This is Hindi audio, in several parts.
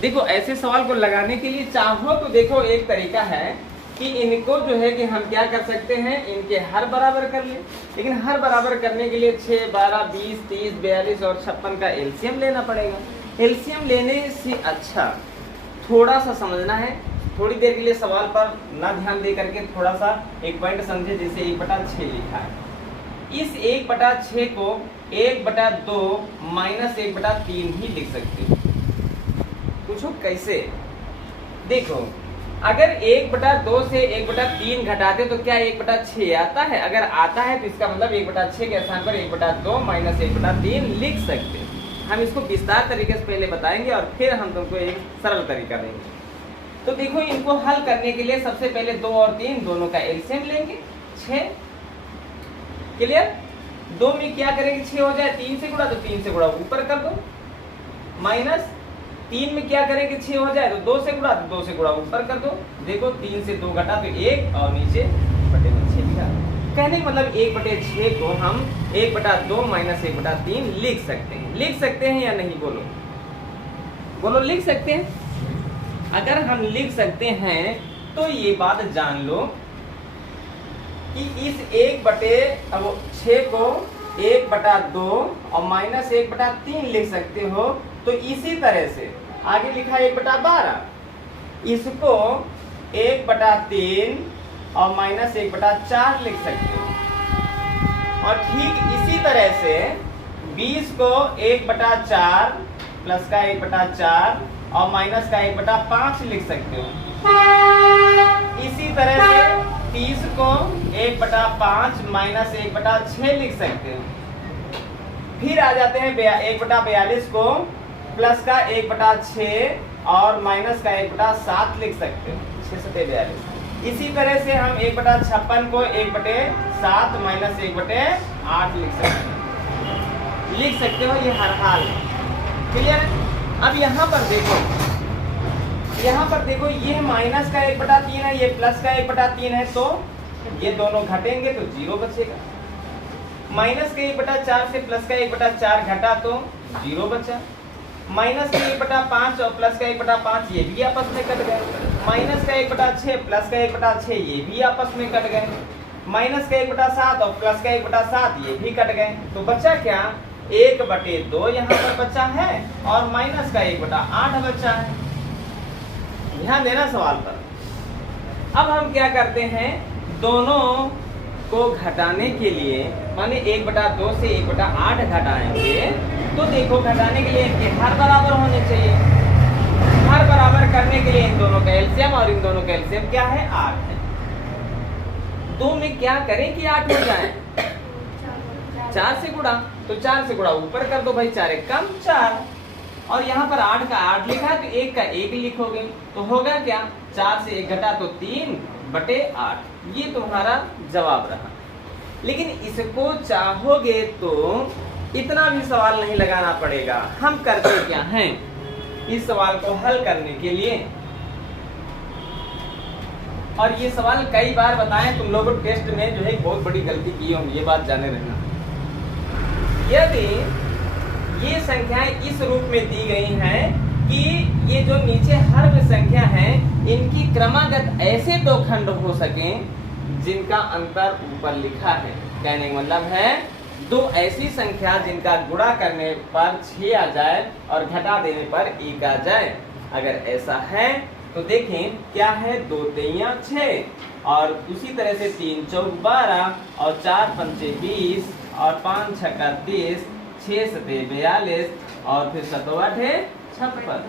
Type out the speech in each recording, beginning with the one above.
देखो ऐसे सवाल को लगाने के लिए चाहो तो देखो एक तरीका है कि इनको जो है कि हम क्या कर सकते हैं, इनके हर बराबर कर ले। लेकिन हर बराबर करने के लिए 6, 12, 20, 30, 42 और 56 का एलसीएम लेना पड़ेगा। एलसीएम लेने से अच्छा थोड़ा सा समझना है, थोड़ी देर के लिए सवाल पर ना ध्यान दे करके थोड़ा सा एक पॉइंट समझे। जैसे 1/6 लिखा है, इस 1/6 को 1/2 माइनस 1/3 ही लिख सकते हो। पूछो कैसे? देखो अगर 1/2 से 1/3 घटाते तो क्या 1/6 आता है? अगर आता है तो इसका मतलब 1/6 के स्थान पर 1/2 माइनस 1/3 लिख सकते हैं। हम इसको विस्तार तरीके से पहले बताएंगे और फिर हम तुमको एक सरल तरीका देंगे। तो देखो इनको हल करने के लिए सबसे पहले 2 और 3 दोनों का एलसीएम लेंगे, 6। क्लियर? 2 में क्या करेंगे, 6 हो जाए, 3 से गुणा तो 3 से गुणा ऊपर कर दो, माइनस 3 में क्या करेंगे, 6 हो जाए तो 2 से गुणा तो 2 से गुणा ऊपर कर दो। देखो 3 से 2 घटा तो 1 और नीचे बटे में 6 लिखा। कहने का मतलब 1/6 को हम 1/2 माइनस 1/3 लिख सकते हैं। लिख सकते हैं या नहीं? बोलो बोलो, लिख सकते हैं? अगर हम लिख सकते हैं तो ये बात जान लो कि इस 1/6 को 1/2 और माइनस 1/3 लिख सकते हो। तो इसी तरह से आगे लिखा 1/12, इसको 1/3 और माइनस 1/4 लिख सकते हो। और ठीक इसी तरह से 20 को 1/4 प्लस का 1/4 और माइनस का 1/5 लिख सकते हो। इसी तरह से 30 को 1/5 माइनस 1/6 लिख सकते हो। फिर आ जाते हैं 1/42 को प्लस का 1/6 और माइनस का 1/7 लिख सकते हो, 6 7 42। इसी तरह से हम 1/56 को 1/7 माइनस 1/8 लिख सकते हो। ये हर हाल क्लियर है? अब यहाँ पर देखो ये माइनस का 1/3 है, ये प्लस का 1/3 है, तो ये दोनों घटेंगे तो 0 बचेगा। माइनस के 1/4 से प्लस का 1/4 घटा तो 0 बचा। माइनस के 1/5 और प्लस का 1/5 ये भी आपस में कट गए। माइनस का 1/6 प्लस का 1/6 ये भी आपस में कट गए। माइनस का 1/7 और प्लस का 1/7 ये भी कट गए। तो बचा क्या, 1/2 यहाँ पर बचा है और माइनस का 1/8 बचा है। ध्यान देना सवाल पर। अब हम क्या करते हैं, दोनों को घटाने के लिए माने 1/2 से 1/8 घटाएंगे तो देखो घटाने के लिए इनके हर बराबर होने चाहिए। हर बराबर करने के लिए इन दोनों का एलसीएम, और इन दोनों का एलसीएम क्या है, 8 है। 2 में क्या करें कि 8 हो जाए, 4 से गुणा, तो 4 से गुणा ऊपर कर दो भाई, 4 एक कम 4। और यहाँ पर 8 का 8 लिखा है तो 1 का 1 लिखोगे तो होगा क्या, 4 से 1 घटा तो 3/8। ये तुम्हारा जवाब रहा। लेकिन इसको चाहोगे तो इतना भी सवाल नहीं लगाना पड़ेगा। हम करते क्या हैं, इस सवाल को हल करने के लिए, और ये सवाल कई बार बताएं तुम लोगों टेस्ट में जो है बहुत बड़ी गलती की होंगी, ये बात जाने रहना। यदि ये संख्याएं इस रूप में दी गई हैं कि ये जो नीचे हर में संख्या है इनकी क्रमागत ऐसे दो खंड हो सके जिनका अंतर ऊपर लिखा है। कहने का मतलब है दो ऐसी संख्या जिनका गुणा करने पर 6 आ जाए और घटा देने पर 1 आ जाए। अगर ऐसा है तो देखें क्या है, 2 तिया 6 और उसी तरह से 3 चौक 12 और 4 पंचे 20 और 5 छक्का 30, 6 सते 42 और फिर 7 8 56।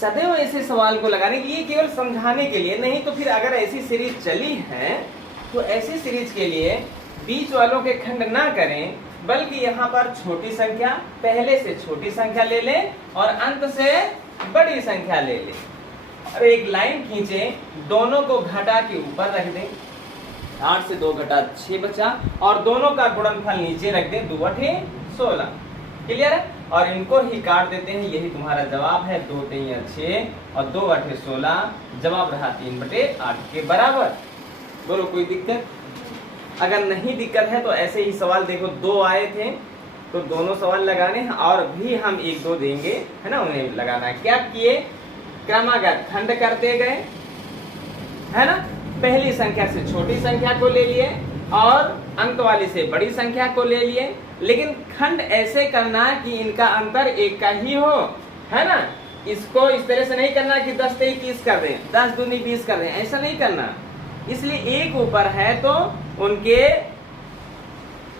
सदैव ऐसे सवाल को लगाने के लिए, केवल समझाने के लिए नहीं, तो फिर अगर ऐसी सीरीज चली है तो ऐसी सीरीज के लिए बीच वालों के खंड ना करें, बल्कि यहाँ पर छोटी संख्या पहले से छोटी संख्या ले लें और अंत से बड़ी संख्या ले लें और एक लाइन खींचे, दोनों को घटा के ऊपर रख दें। 8 से 2 घटा 6 बचा और दोनों का गुणनफल नीचे रख दें, 2 8 16। क्लियर है? और इनको ही काट देते हैं, यही तुम्हारा जवाब है। 2 तिया 6 और 2 8 16, जवाब रहा 3/8 के बराबर। बोलो कोई दिक्कत? अगर नहीं दिक्कत है तो ऐसे ही सवाल देखो 2 आए थे, तो दोनों सवाल लगाने हैं और भी हम एक दो देंगे, है ना, उन्हें लगाना है। क्या किए, क्रमागत खंड करते गए, है ना, पहली संख्या से छोटी संख्या को ले लिए और अंक वाली से बड़ी संख्या को ले लिए, लेकिन खंड ऐसे करना कि इनका अंतर एक का ही हो, है ना। इसको इस तरह से नहीं करना कि 10 3 30 कर दें, 10 दूनी 20 कर दें, ऐसा नहीं करना। इसलिए एक ऊपर है तो उनके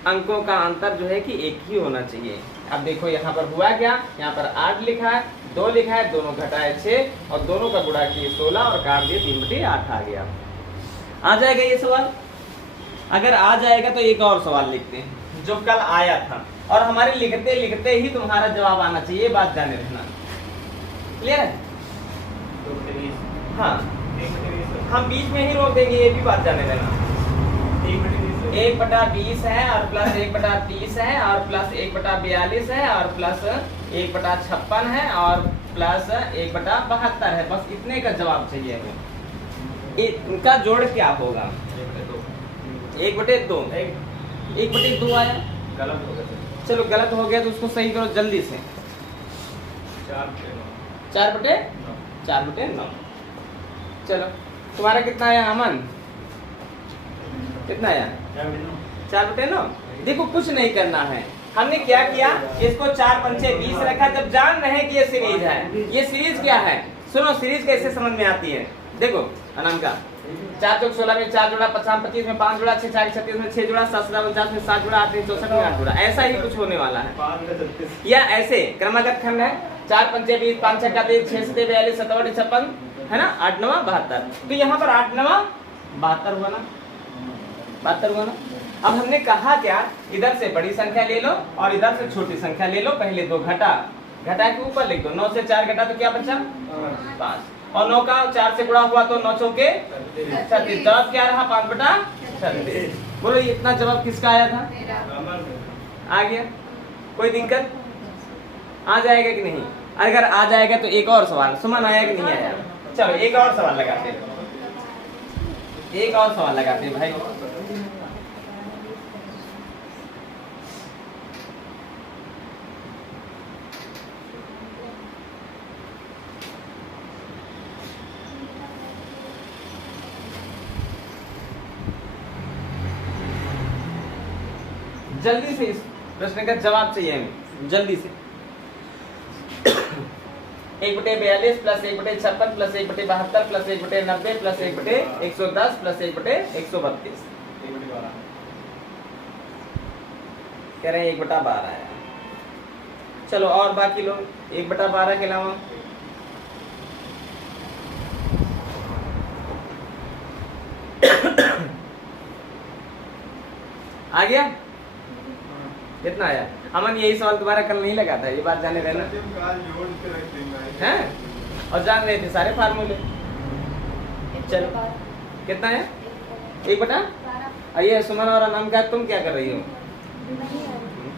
अंकों का अंतर जो है कि एक ही होना चाहिए। अब देखो यहाँ पर हुआ क्या, यहाँ पर 8 लिखा है, 2 लिखा है, दोनों घटाए 6 और दोनों का गुणा किए 16 और काट दिए 3/8 आ गया। आ जाएगा ये सवाल? अगर आ जाएगा तो एक और सवाल लिखते हैं जो कल आया था, और हमारे लिखते लिखते ही तुम्हारा जवाब आना चाहिए, बात जाने रखना। क्लियर है? हाँ, हम बीच में ही रोक देंगे, ये भी बात जाने रहना। 1/20 है और प्लस 1/30 है और प्लस 1/42 है और प्लस 1/56 है और प्लस 1/72 है। बस इतने का जवाब चाहिए हमें। इनका जोड़ क्या होगा? 1/2। 1/2 आया, गलत हो गया। चलो गलत हो गया तो उसको सही करो जल्दी से। 4/9। चलो तुम्हारा कितना आया अमन? कितना आया? 4/9। देखो कुछ नहीं करना है, हमने क्या किया, इसको 4 पंचे 20 रखा। जब जान रहे हैं कि ये सीरीज है, ये सीरीज क्या है, सुनो सीरीज कैसे समझ में आती है। देखो अनम का 4 चौक 16 में 4 जोड़ा, 50 25 में 5 जोड़ा, 6 4 36 में 6 जोड़ा, 7 7 49 में 7 जोड़ा, 8 3 64 में 8 जोड़ा। ऐसा ही कुछ होने वाला है। या ऐसे क्रमागत खंड है, 4 पंचे 20, 5 छक्का 30, 6 7 42, 7 8 56, है ना, 8 9 72। तो यहाँ पर 8 9 72 हुआ ना, 72 हुआ ना। अब हमने कहा क्या, इधर से बड़ी संख्या ले लो और इधर से छोटी संख्या ले लो। पहले 2 घटा के ऊपर लिख दो। 9 से 4 घटा तो क्या बचा? 5। और 9 का 4 से गुणा हुआ तो 9 चौके 36। जवाब क्या रहा? 5/36। बोलो ये इतना जवाब किसका आया था? आ गया? कोई दिक्कत? आ जाएगा कि नहीं? अगर आ जाएगा तो एक और सवाल। सुमन आया कि नहीं आया? चलो एक और सवाल लगाते हैं, एक और सवाल लगाते हैं भाई। जल्दी से इस प्रश्न का जवाब चाहिए हमें, जल्दी से। 1/42 plus 1/56 plus 1/72 plus 1/90 plus 1/110 plus 1/132 कह रहे हैं 1/12 आया। चलो और बाकी लोग 1/12 के अलावा आ गया? कितना आया? अमन यही सवाल तुम्हारा कल नहीं लगा था, ये बात जाने रहना है, और जान रहे थे सारे फार्मूले। चलो कितना है? 1/12। ये सुमन और अनम का तुम क्या कर रही हो?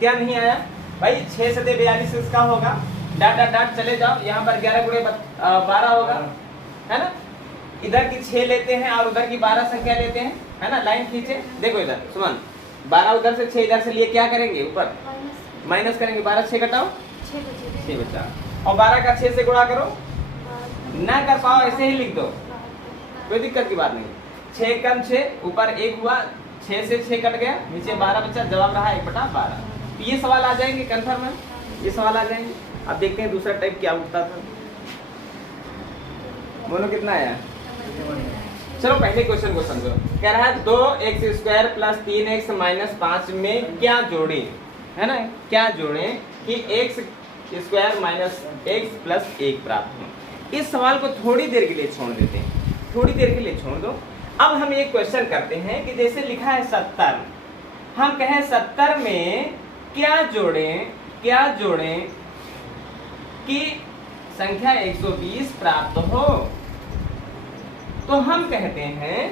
क्या नहीं आया भाई? 6 7 42 इसका होगा, डाट डाट चले जाओ। यहाँ पर 11 गुणे 12 होगा, है ना। इधर की 6 लेते हैं और उधर की 12 संख्या लेते हैं, है ना। लाइन खींचे, देखो इधर सुमन 12 उधर से 6 इधर से लिए, क्या करेंगे? ऊपर माइनस करेंगे। 12 6 घटाओ 6 बचा, और 12 का 6 से गुणा करो। ना कर पाओ ऐसे ही लिख दो, कोई दिक्कत की बात नहीं। 6 कम 6 ऊपर 1 हुआ, 6 से 6 कट गया, नीचे 12 बचा, जवाब रहा 1/12। तो ये सवाल आ जाएंगे कंफर्म है, ये सवाल आ जाएंगे। अब देखते हैं दूसरा टाइप क्या उठता था। बोलो कितना आया? चलो पहले क्वेश्चन को समझो। कह रहा है 2x² प्लस 3x माइनस 5 में क्या जोड़े, है ना, क्या जोड़े कि x² माइनस x प्लस 1 प्राप्त हो। इस सवाल को थोड़ी देर के लिए छोड़ देते हैं, थोड़ी देर के लिए छोड़ दो। अब हम एक क्वेश्चन करते हैं कि जैसे लिखा है 70, हम कहें 70 में क्या जोड़ें कि संख्या 120 प्राप्त हो। तो हम कहते हैं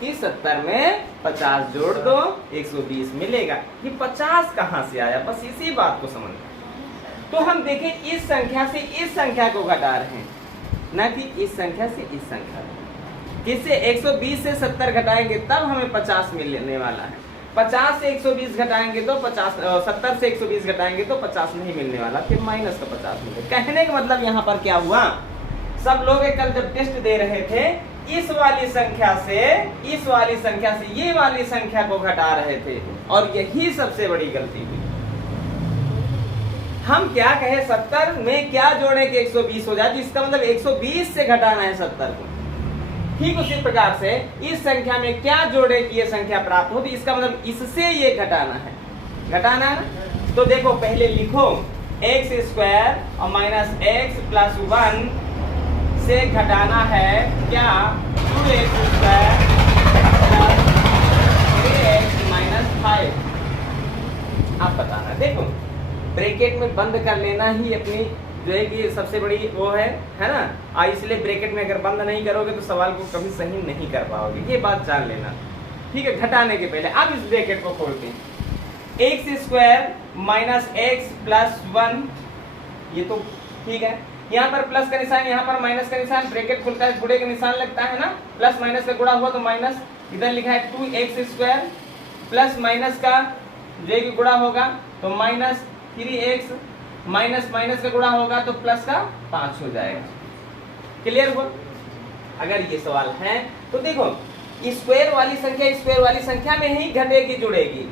कि 70 में 50 जोड़ दो, 120 मिलेगा। ये 50 कहाँ से आया? बस इसी बात को समझना। तो हम देखें इस संख्या से इस संख्या को घटा रहे हैं, ना कि इस संख्या से इस संख्या को। किससे? 120 से 70 घटाएंगे तब हमें 50 मिलने वाला है। 50 से 120 घटाएंगे तो 70 से 120 घटाएंगे तो 50 नहीं मिलने वाला, फिर माइनस का 50 मिलेगा। कहने का मतलब यहाँ पर क्या हुआ, सब लोग कल जब टेस्ट दे रहे थे इस वाली संख्या से ये वाली संख्या को घटा रहे थे, और यही सबसे बड़ी गलती हुई। हम क्या कहे 70 में क्या जोड़े कि 120 हो जाए, इसका मतलब 120 से घटाना है 70 को। ठीक उसी प्रकार से इस संख्या में क्या जोड़े कि ये संख्या प्राप्त हो, तो इसका मतलब इससे ये घटाना है ना। तो देखो पहले लिखो x स्क्वायर और माइनस x प्लस 1 से घटाना है क्या 2x square plus 3x minus 5। आप बताना। देखो ब्रैकेट में बंद कर लेना ही अपनी जो है कि सबसे बड़ी वो है ना। इसलिए ब्रैकेट में अगर बंद नहीं करोगे तो सवाल को कभी सही नहीं कर पाओगे, ये बात जान लेना। ठीक है, घटाने के पहले अब इस ब्रैकेट को खोलते हैं। X square minus x plus 1, ये तो ठीक है। यहाँ पर प्लस का निशान, यहाँ पर माइनस का निशान, ब्रैकेट खुलता है गुणे का निशान लगता है ना। प्लस माइनस का गुणा हुआ तो माइनस, इधर लिखा है 2x स्क्वायर प्लस माइनस का जो है कि गुणा होगा तो माइनस 3x, माइनस माइनस का गुणा होगा तो प्लस का 5 हो जाएगा। क्लियर हुआ? अगर ये सवाल है तो देखो स्क्वायर वाली संख्या में ही घटेगी जुड़ेगी।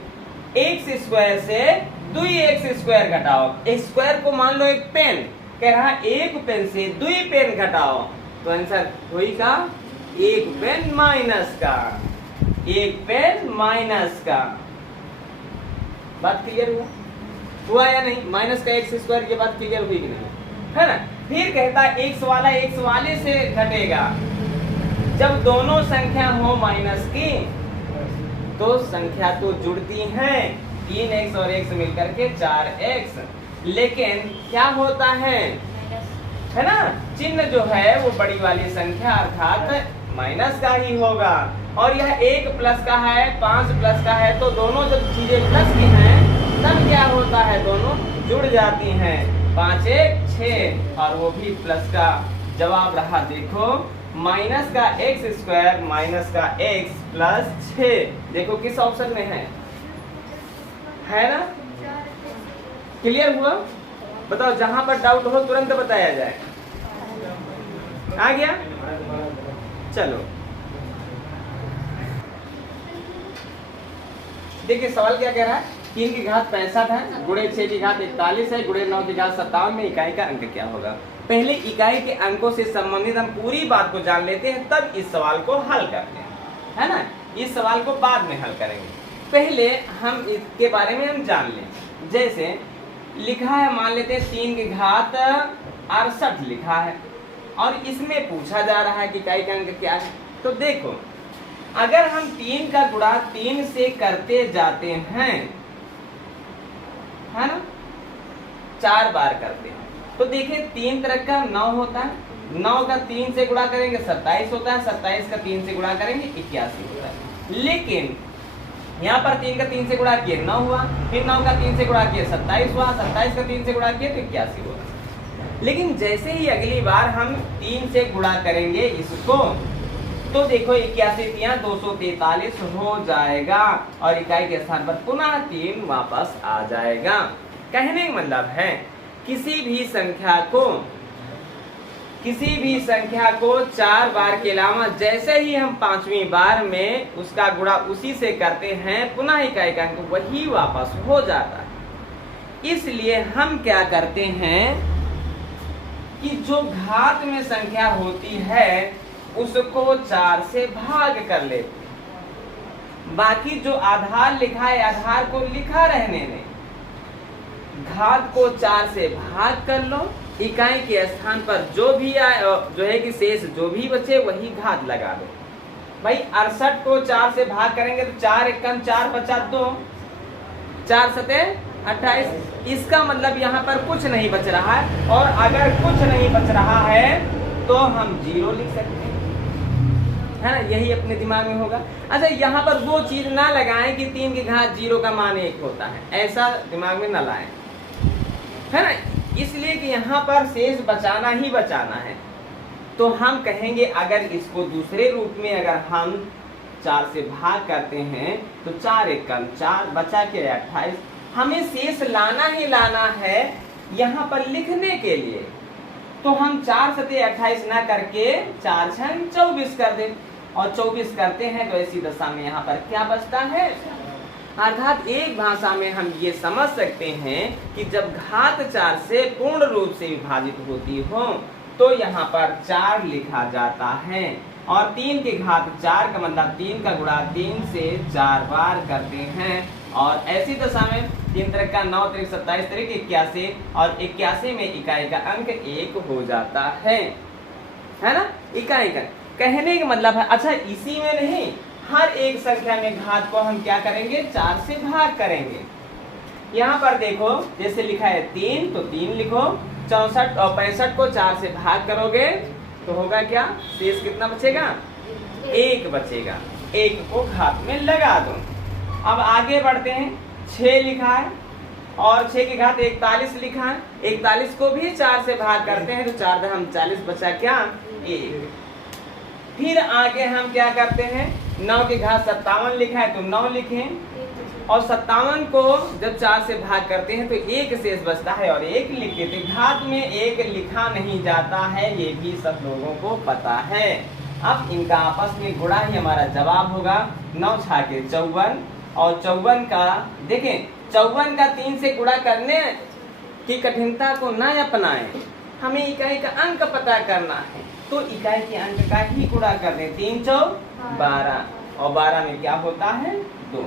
x स्क्वायर से 2x स्क्वायर घटाओ, स्क्वायर को मान लो एक पेन, कह रहा एक पेन से 2 पेन घटाओ तो आंसर होगा एक पेन माइनस का, एक पेन माइनस का। बात क्लियर हुआ या नहीं? माइनस का एक्स स्क्वायर की बात क्लियर हुई कि नहीं, है ना। फिर कहता है एक्स वाला एक्स वाले से घटेगा जब दोनों संख्या हो माइनस की, तो संख्या तो जुड़ती हैं 3x और x मिलकर के 4x, लेकिन क्या होता है ना, चिन्ह जो है वो बड़ी वाली संख्या अर्थात माइनस का ही होगा। और यह 1 प्लस का है 5 प्लस का है, तो दोनों जब चीजें प्लस की हैं तब क्या होता है, दोनों जुड़ जाती हैं। 5 1 6 और वो भी प्लस का। जवाब रहा देखो माइनस का एक्स स्क्वायर माइनस का x प्लस 6। देखो किस ऑप्शन में है ना। क्लियर हुआ? बताओ, जहां पर डाउट हो तुरंत बताया जाए। आ गया? चलो देखिए सवाल क्या कह रहा है। 3 की घात 65 है, गुणे 6 की घात 41 है, गुणे 9 की घात 57 में इकाई का अंक क्या होगा। पहले इकाई के अंकों से संबंधित हम पूरी बात को जान लेते हैं, तब इस सवाल को हल करते हैं, है ना। इस सवाल को बाद में हल करेंगे, पहले हम इसके बारे में हम जान लें। जैसे लिखा है, मान लेते हैं 3 की घात 68 लिखा है और इसमें पूछा जा रहा है कि इकाई का अंक क्या है। तो देखो अगर हम 3 का गुणा 3 से करते जाते हैं, है ना, 4 बार करते हैं, तो देखिए 3 तरह का 9 होता है, 9 का 3 से गुणा करेंगे 27 होता है, 27 का 3 से गुणा करेंगे 81 होता है। लेकिन यहाँ पर 3 का 3 से गुणा किए 9 हुआ, फिर 9 का 3 से गुणा किए 27 हुआ, 27 का 3 से गुणा किए तो 81 हुआ। लेकिन जैसे ही अगली बार हम 3 से गुणा करेंगे इसको, तो देखो 81 3 243 हो जाएगा और इकाई के स्थान पर पुनः 3 वापस आ जाएगा। कहने का मतलब है किसी भी संख्या को 4 बार के अलावा जैसे ही हम 5वीं बार में उसका गुणा उसी से करते हैं, पुनः इकाई का अंक वही वापस हो जाता है। इसलिए हम क्या करते हैं कि जो घात में संख्या होती है उसको 4 से भाग कर लेते हैं। बाकी जो आधार लिखा है आधार को लिखा रहने दें, घात को 4 से भाग कर लो, इकाई के स्थान पर जो भी आए जो है कि शेष जो भी बचे वही घात लगा दो। भाई 68 को 4 से भाग करेंगे तो 4 एकम 4 बचा 2, 4 सते 28। इसका मतलब यहाँ पर कुछ नहीं बच रहा है, और अगर कुछ नहीं बच रहा है तो हम 0 लिख सकते हैं, है ना। यही अपने दिमाग में होगा। अच्छा यहाँ पर वो चीज ना लगाएं कि 3 की घात 0 का मान 1 होता है, ऐसा दिमाग में ना लाएं, है ना। इसलिए कि यहाँ पर शेष बचाना ही बचाना है। तो हम कहेंगे अगर इसको दूसरे रूप में अगर हम 4 से भाग करते हैं तो 4 एक कम 4 बचा के 28। हमें शेष लाना ही लाना है यहाँ पर लिखने के लिए, तो हम 4 सते 28 ना करके 4 छन 24 कर दें, और 24 करते हैं तो ऐसी दशा में यहाँ पर क्या बचता है। अर्थात एक भाषा में हम ये समझ सकते हैं कि जब घात 4 से पूर्ण रूप से विभाजित होती हो तो यहाँ पर 4 लिखा जाता है, और 3 के घात 4 का मतलब 3 का गुणा 3 से 4 बार करते हैं, और ऐसी दशा में 3 त्रिक का 9 त्रिक 27 त्रिक 81, और 81 में इकाई का अंक 1 हो जाता है ना। इकाई का कहने का मतलब है, अच्छा इसी में नहीं, हर एक संख्या में घात को हम क्या करेंगे 4 से भाग करेंगे। यहाँ पर देखो जैसे लिखा है 3 तो 3 लिखो, 64 और 65 को 4 से भाग करोगे तो होगा क्या, शेष कितना बचेगा 1 बचेगा, 1 को घात में लगा दो। अब आगे बढ़ते हैं, 6 लिखा है और 6 के घात 41 लिखा है, 41 को भी 4 से भाग करते हैं तो 4 दम 40 बचा क्या 1। फिर आगे हम क्या करते हैं, 9 के घात 57 लिखा है तो 9 लिखें, और 57 को जब 4 से भाग करते हैं तो 1 शेष बचता है और 1 लिख देते। घात में 1 लिखा नहीं जाता है, ये भी सब लोगों को पता है। अब इनका आपस में गुणा ही हमारा जवाब होगा। 9 छाके 54, और 54 का देखें 54 का 3 से गुणा करने की कठिनता को न अपनाएं, हमें इकाई का अंक पता करना है तो इकाई के अंक का ही गुणा कर दें। 3 चौक 12, और 12 में क्या होता है 2।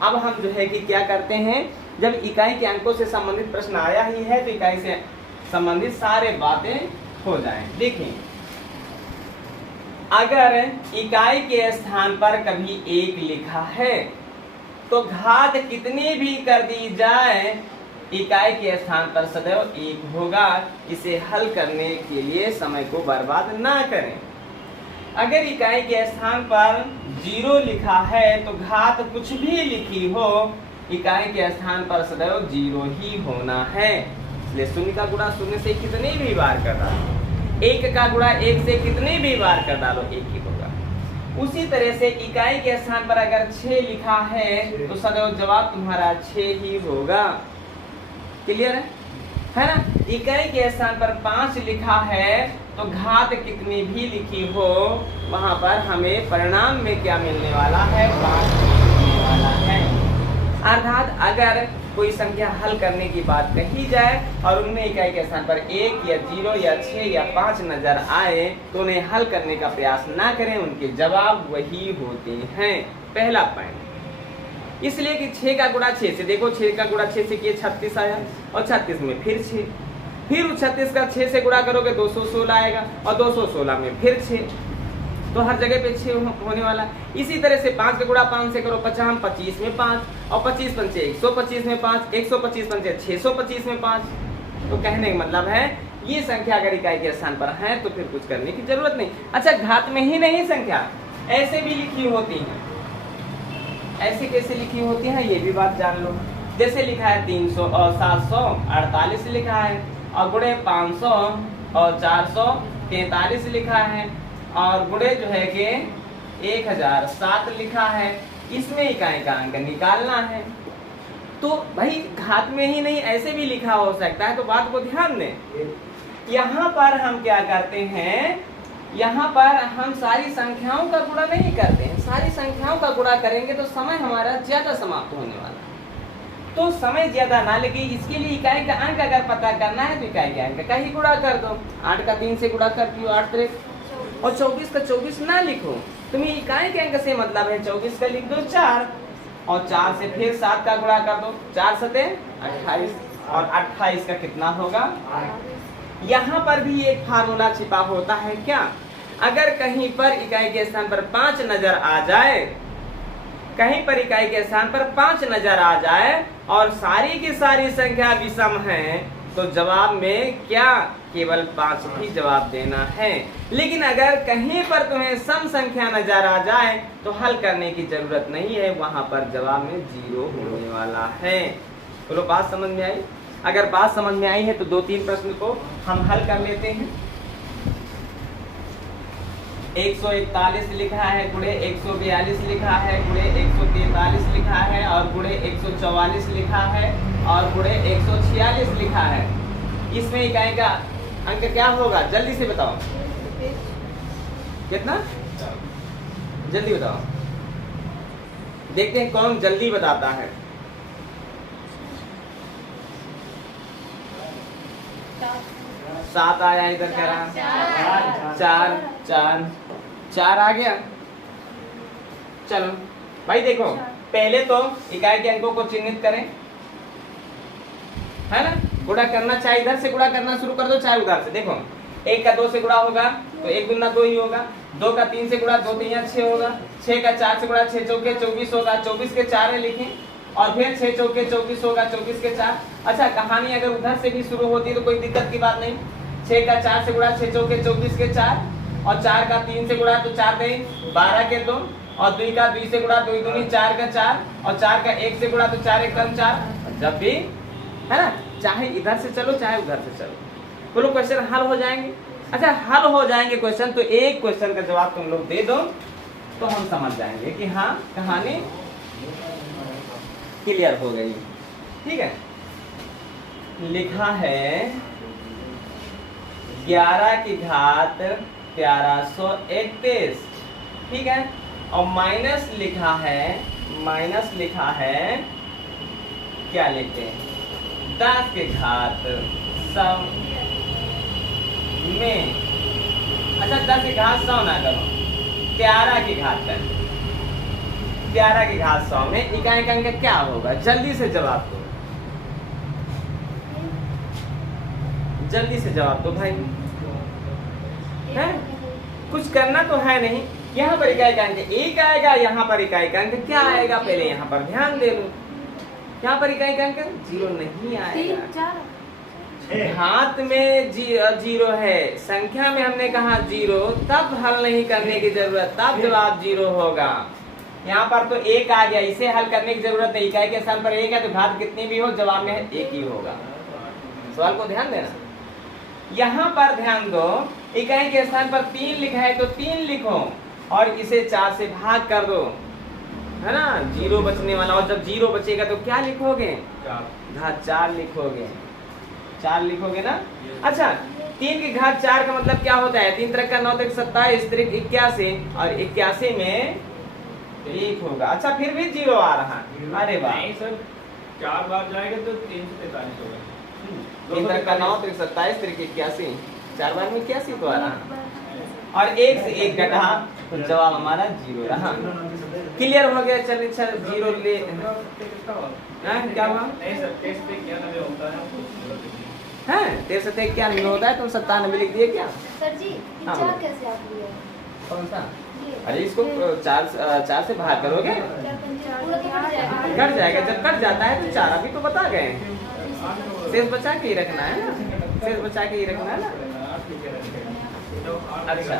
अब हम जो है कि क्या करते हैं, जब इकाई के अंकों से संबंधित प्रश्न आया ही है तो इकाई से संबंधित सारे बातें हो जाएं। देखिए अगर इकाई के स्थान पर कभी 1 लिखा है तो घात कितनी भी कर दी जाए इकाई के स्थान पर सदैव 1 होगा। इसे हल करने के लिए समय को बर्बाद ना करें। अगर इकाई के स्थान पर 0 लिखा है तो घात कुछ भी लिखी हो इकाई के स्थान पर सदैव 0 ही होना है। इसलिए 0 का गुणा 0 से कितनी भी बार कर डालो, 1 का गुणा 1 से कितनी भी बार कर डालो 1 ही होगा। उसी तरह से इकाई के स्थान पर अगर 6 लिखा है तो सदैव जवाब तुम्हारा 6 ही होगा। क्लियर है ना। इकाई के स्थान पर 5 लिखा है तो घात कितनी भी लिखी हो वहां पर हमें परिणाम में क्या मिलने वाला है 5 मिलने वाला है। अर्थात अगर कोई संख्या हल करने की बात कही जाए और उनमें इकाई के स्थान पर 1 या 0 या 6 या 5 नजर आए तो उन्हें हल करने का प्रयास ना करें, उनके जवाब वही होते हैं। पहला पॉइंट इसलिए कि 6 का गुणा 6 से, देखो 6 का गुणा 6 से किए 36 आया, और 36 में फिर 6, फिर 36 का 6 से गुणा करोगे 216 आएगा, और 216 में फिर 6, तो हर जगह पे 6 होने वाला। इसी तरह से 5 का गुणा 5 से करो 50, 25 में 5, और 25 पंचे 125 में 5, 125 पंचे 625 में 5। तो कहने का मतलब है ये संख्या अगर इकाई के स्थान पर है तो फिर कुछ करने की जरूरत नहीं। अच्छा घात में ही नहीं संख्या ऐसे भी लिखी होती है, ऐसे कैसे लिखी होती है ये भी बात जान लो। जैसे लिखा है 300 और 748 लिखा है, और गुणे 500 और 443 लिखा है, और गुणे जो है कि 1007 लिखा है। इसमें इकाई का अंक निकालना है। तो भाई घात में ही नहीं ऐसे भी लिखा हो सकता है, तो बात को ध्यान दें। यहाँ पर हम क्या करते हैं, यहाँ पर हम सारी संख्याओं का गुणा नहीं करते हैं। सारी संख्याओं का गुणा करेंगे तो समय हमारा ज्यादा समाप्त होने वाला है, तो समय ज्यादा ना लगे। इसके लिए इकाई का अंक अगर पता करना है तो इकाई के अंक का ही गुणा कर दो। 8 का 3 से गुणा कर दियो 8 त्रिक, और 24 का 24 ना लिखो, तुम्हें इकाई के अंक से मतलब है 24 का लिख दो 4, और 4 से फिर 7 का गुणा कर दो, 4 सते 28, और 28 का कितना होगा। यहाँ पर भी एक फार्मूला छिपा होता है क्या, अगर कहीं पर इकाई के स्थान पर 5 नजर आ जाए, कहीं पर इकाई के स्थान पर 5 नजर आ जाए और सारी की सारी संख्या विषम है तो जवाब में क्या केवल 5 ही जवाब देना है। लेकिन अगर कहीं पर तुम्हें सम संख्या नजर आ जाए तो हल करने की जरूरत नहीं है, वहां पर जवाब में 0 होने वाला है। बोलो बात समझ में आई। अगर बात समझ में आई है तो 2-3 प्रश्न को हम हल कर लेते हैं। 141 लिखा है, गुणे 142 लिखा है, गुणे 143 लिखा है, और गुणे 144 लिखा है, और गुणे 146 लिखा है। इसमें इकाई का अंक क्या होगा, जल्दी से बताओ। कितना, जल्दी बताओ, देखते हैं कौन जल्दी बताता है। 7 आया, इधर कह रहा 4 आ गया। चलो भाई देखो, पहले तो इकाई के अंकों को चिन्हित करें, है ना। गुणा करना, चाहे इधर से गुणा करना शुरू कर दो, चाहे उधर से। देखो 1 का 2 से गुणा होगा तो 1 गुना 2 ही होगा। 2 का 3 से गुणा, 2 3 6 होगा। 6 का 4 से गुणा, 6 चौके 24 होगा। 24 के 4 है लिखें, और फिर 6 चौके 24 होगा, 24 के 4। अच्छा, कहानी अगर उधर से भी शुरू होती है तो कोई दिक्कत की बात नहीं। 6 का 4 से गुणा, 6 चौके 24 के 4, और 4 का 3 से गुणा तो 4 दे 12 के 2, और 2 का 2 से गुणा, 2 दूनी 4 का 4, और 4 का 1 से गुणा तो 4 1 कम 4। जब भी, है ना, चाहे इधर से चलो चाहे उधर से चलो, बोलो क्वेश्चन हल हो जाएंगे। अच्छा, हल हो जाएंगे क्वेश्चन तो एक क्वेश्चन का जवाब तुम लोग दे दो तो हम समझ जाएंगे कि हाँ, कहानी क्लियर हो गई। ठीक है, लिखा है 11 की घात 1331, ठीक है, और माइनस लिखा है, क्या लिखते हैं, 10 की घात 100 में। अच्छा, 10 की घात 100 ना करो, 11 की घात कर, 11 की घात 100 में इकाई का अंक क्या होगा, जल्दी से जवाब दो, जल्दी से जवाब दो भाई। है, कुछ करना तो है नहीं। यहाँ पर इकाई का अंक 1 आएगा, यहाँ पर इकाई का अंक क्या आएगा, पहले यहाँ पर ध्यान दे लो। यहाँ पर इकाई का अंक 0 नहीं आएगा, घात में 0 है, संख्या में हमने कहा 0, तब हल नहीं करने की जरूरत, तब जवाब 0 होगा। यहाँ पर तो 1 आ गया, इसे हल करने की जरूरत नहीं। इकाई के स्थान पर 1 है तो घात कितनी भी हो, जवाब में 1 ही होगा। सवाल को ध्यान देना। यहाँ पर ध्यान दो, इकाई के स्थान पर 3 लिखा है तो 3 लिखो, और इसे 4 से भाग कर दो, है ना, 0 बचने वाला। और जब 0 बचेगा तो क्या लिखोगे, घात 4 लिखोगे, 4 लिखोगे ना। अच्छा, 3 की घात 4 का मतलब क्या होता है, 3 3 का 9 तक 27, 3 81, और 81 में 1 होगा। अच्छा, फिर भी 0 आ रहा, अरे वाह सर, 4 बार जाएगा तो 343 होगा। 3 3 का 9 तक 27, 3 81, 4 बार में 81 तो आ रहा, और 1 से 1 घटा तो जवाब हमारा 0 रहा। क्लियर हो गया। चलिए, चल 0 ले, क्या हुआ, है 13 से 91 होता है, तुम 97 लिख दिए क्या सर जी? हाँ, 4 कैसे आप लिए? कौन सा? अरे इसको 4 से भाग करोगे, पूरा तो कट जाएगा। कट जाएगा। जब कट जाता है तो 4 अभी तो बता गए, शेष बचा के ही रखना है ना, शेष बचा के ही रखना है ना। अच्छा,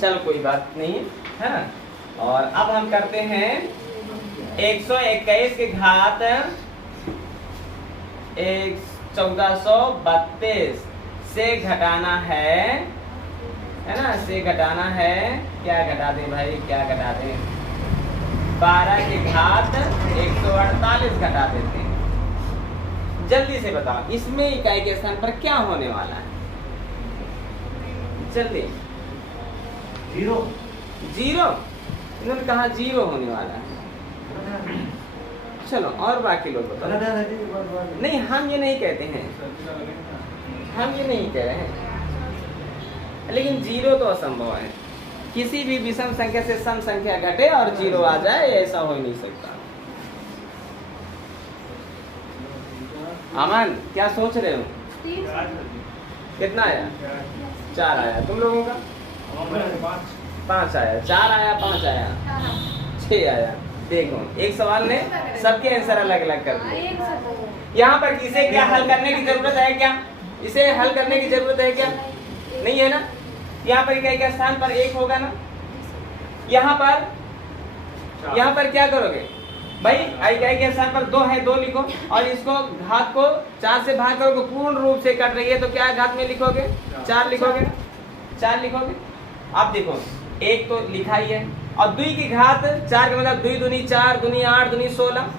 चलो कोई बात नहीं है ना। और अब हम करते हैं 121 की घात 1432 से घटाना है ना, से घटाना है। क्या घटा दे भाई, क्या घटा दे, 12 की घात 148 घटा देते हैं। जल्दी से बताओ, इसमें इकाई के स्थान पर क्या होने वाला है, जल्दी। 0, इन्होंने कहा 0 होने वाला है। चलो, और बाकी लोग बताओ। नहीं, हम ये नहीं कहते हैं, हम ये नहीं कह रहे हैं, लेकिन 0 तो असंभव है। किसी भी विषम संख्या से सम संख्या घटे और 0 आ जाए, ऐसा हो ही नहीं सकता। अमन, क्या सोच रहे हो, कितना आया, 4 आया, तुम लोगों का 5 आया, 4 आया, 5 आया, 6 आया। देखो, एक सवाल ने सबके आंसर अलग अलग कर दिए। यहाँ पर इसे क्या हल करने की जरूरत है, क्या इसे हल करने की जरूरत है, क्या नहीं है ना। यहाँ पर इकाई का स्थान पर 1 होगा ना, यहाँ पर क्या करोगे, भाई आई के स्थान पर 2 है, 2 लिखो और इसको घात को 4 से भाग करोगे, पूर्ण रूप से कट रही है तो क्या घात में लिखोगे? 4 लिखोगे, 4 लिखोगे। अब देखो एक तो लिखा ही है और 2 की घात 4 का मतलब 2 दूनी 4, दूनी 8, दूनी 16,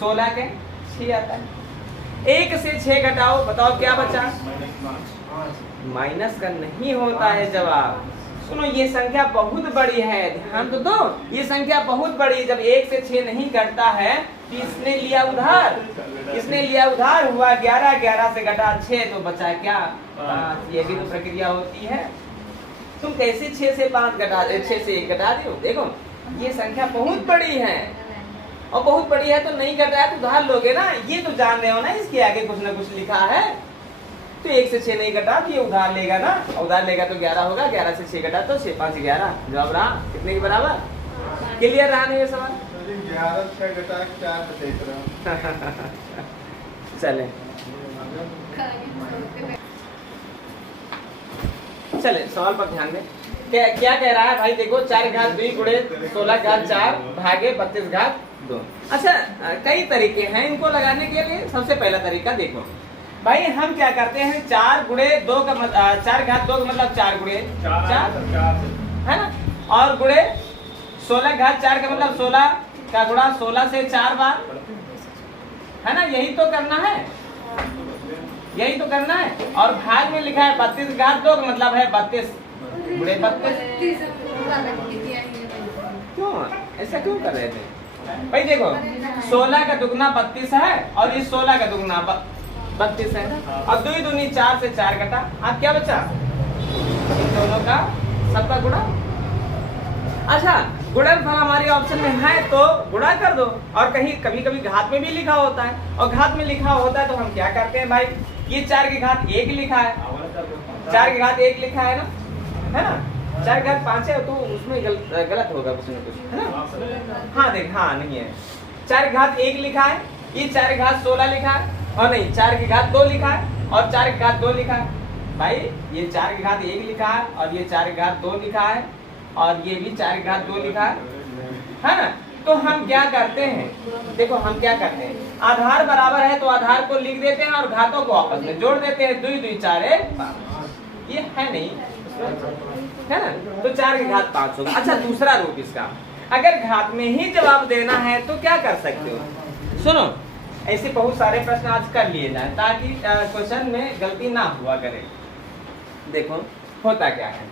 16 के 6 आता है। 1 से 6 घटाओ, बताओ क्या बचा? माइनस का नहीं होता है जवाब। सुनो ये संख्या बहुत बड़ी है, ध्यान तो दो, ये संख्या बहुत बड़ी। जब 1 से 6 नहीं घटता है तो इसने लिया उधार, इसने लिया उधार, हुआ 11, 11 से घटा 6 तो बचा क्या? 5। ये भी तो प्रक्रिया होती है। तुम कैसे 6 से 5 घटा दे, 6 से 1 घटा दो? देखो ये संख्या बहुत बड़ी है और बहुत बड़ी है तो नहीं घटाया तो उधार लोगे ना, ये तो जान रहे हो ना, इसके आगे कुछ ना कुछ लिखा है। तो 1 से 6 नहीं घटा तो ये उधार लेगा ना, उधार लेगा तो 11 होगा, 11 से 6 घटा तो 6, 5, 11। जवाब रहा कितने के बराबर? क्लियर रहा नहीं ये सवाल? 11 6 घटा 4 देख रहा चले चले सवाल पर ध्यान दें। क्या क्या कह रहा है भाई? देखो 4 घात 2 गुणे 16 घात 4 भागे 32 घात 2। अच्छा कई तरीके हैं इनको लगाने के लिए। सबसे पहला तरीका देखो भाई, हम क्या करते हैं 4 गुणे 2 का 4 घात 2 का मतलब 4 गुणे 4 है ना, और गुणे 16 घात 4 का मतलब 16 का गुणा 16 से 4 बार है ना, यही तो करना है, यही तो करना है। और भाग में लिखा है 32 घात 2 का मतलब है 32 गुणे 32। क्यों ऐसा क्यों कर रहे थे भाई? देखो 16 का दुगना 32 है और इस 16 का दुगना 32 है और 2 दूनी 4 से 4 घटा, अब क्या बचा? इन दोनों का सबका गुणा। अच्छा गुणनफल हमारे ऑप्शन में है तो गुणा कर दो। और कहीं कभी कभी घात में भी लिखा होता है, और घात में लिखा होता है तो हम क्या करते हैं भाई, ये 4 की घात 1 लिखा है, 4 की घात 1 लिखा है ना, 4 की घात 5 है तो उसमें गलत होगा कुछ ना कुछ, है ना? हाँ देख, हाँ नहीं है, 4 की घात 1 लिखा है, ये 4 की घात 16 लिखा है, और नहीं 4 की घात 2 लिखा है और 4 की घात 2 लिखा है। भाई ये 4 की घात 1 लिखा है और ये 4 की घात 2 लिखा है और ये भी 4 की घात 2 लिखा है ना? तो हम क्या करते हैं, देखो हम क्या करते हैं, आधार बराबर है तो आधार को लिख देते हैं और घातों को आपस में जोड़ देते हैं। 2 2 4 ये है नहीं, है ना? तो 4 की घात 5 होगा। अच्छा दूसरा रूप इसका, अगर घात में ही जवाब देना है तो क्या कर सकते हो? सुनो ऐसे बहुत सारे प्रश्न आज कर लिए जाए ताकि क्वेश्चन में गलती ना हुआ करे। देखो होता क्या है,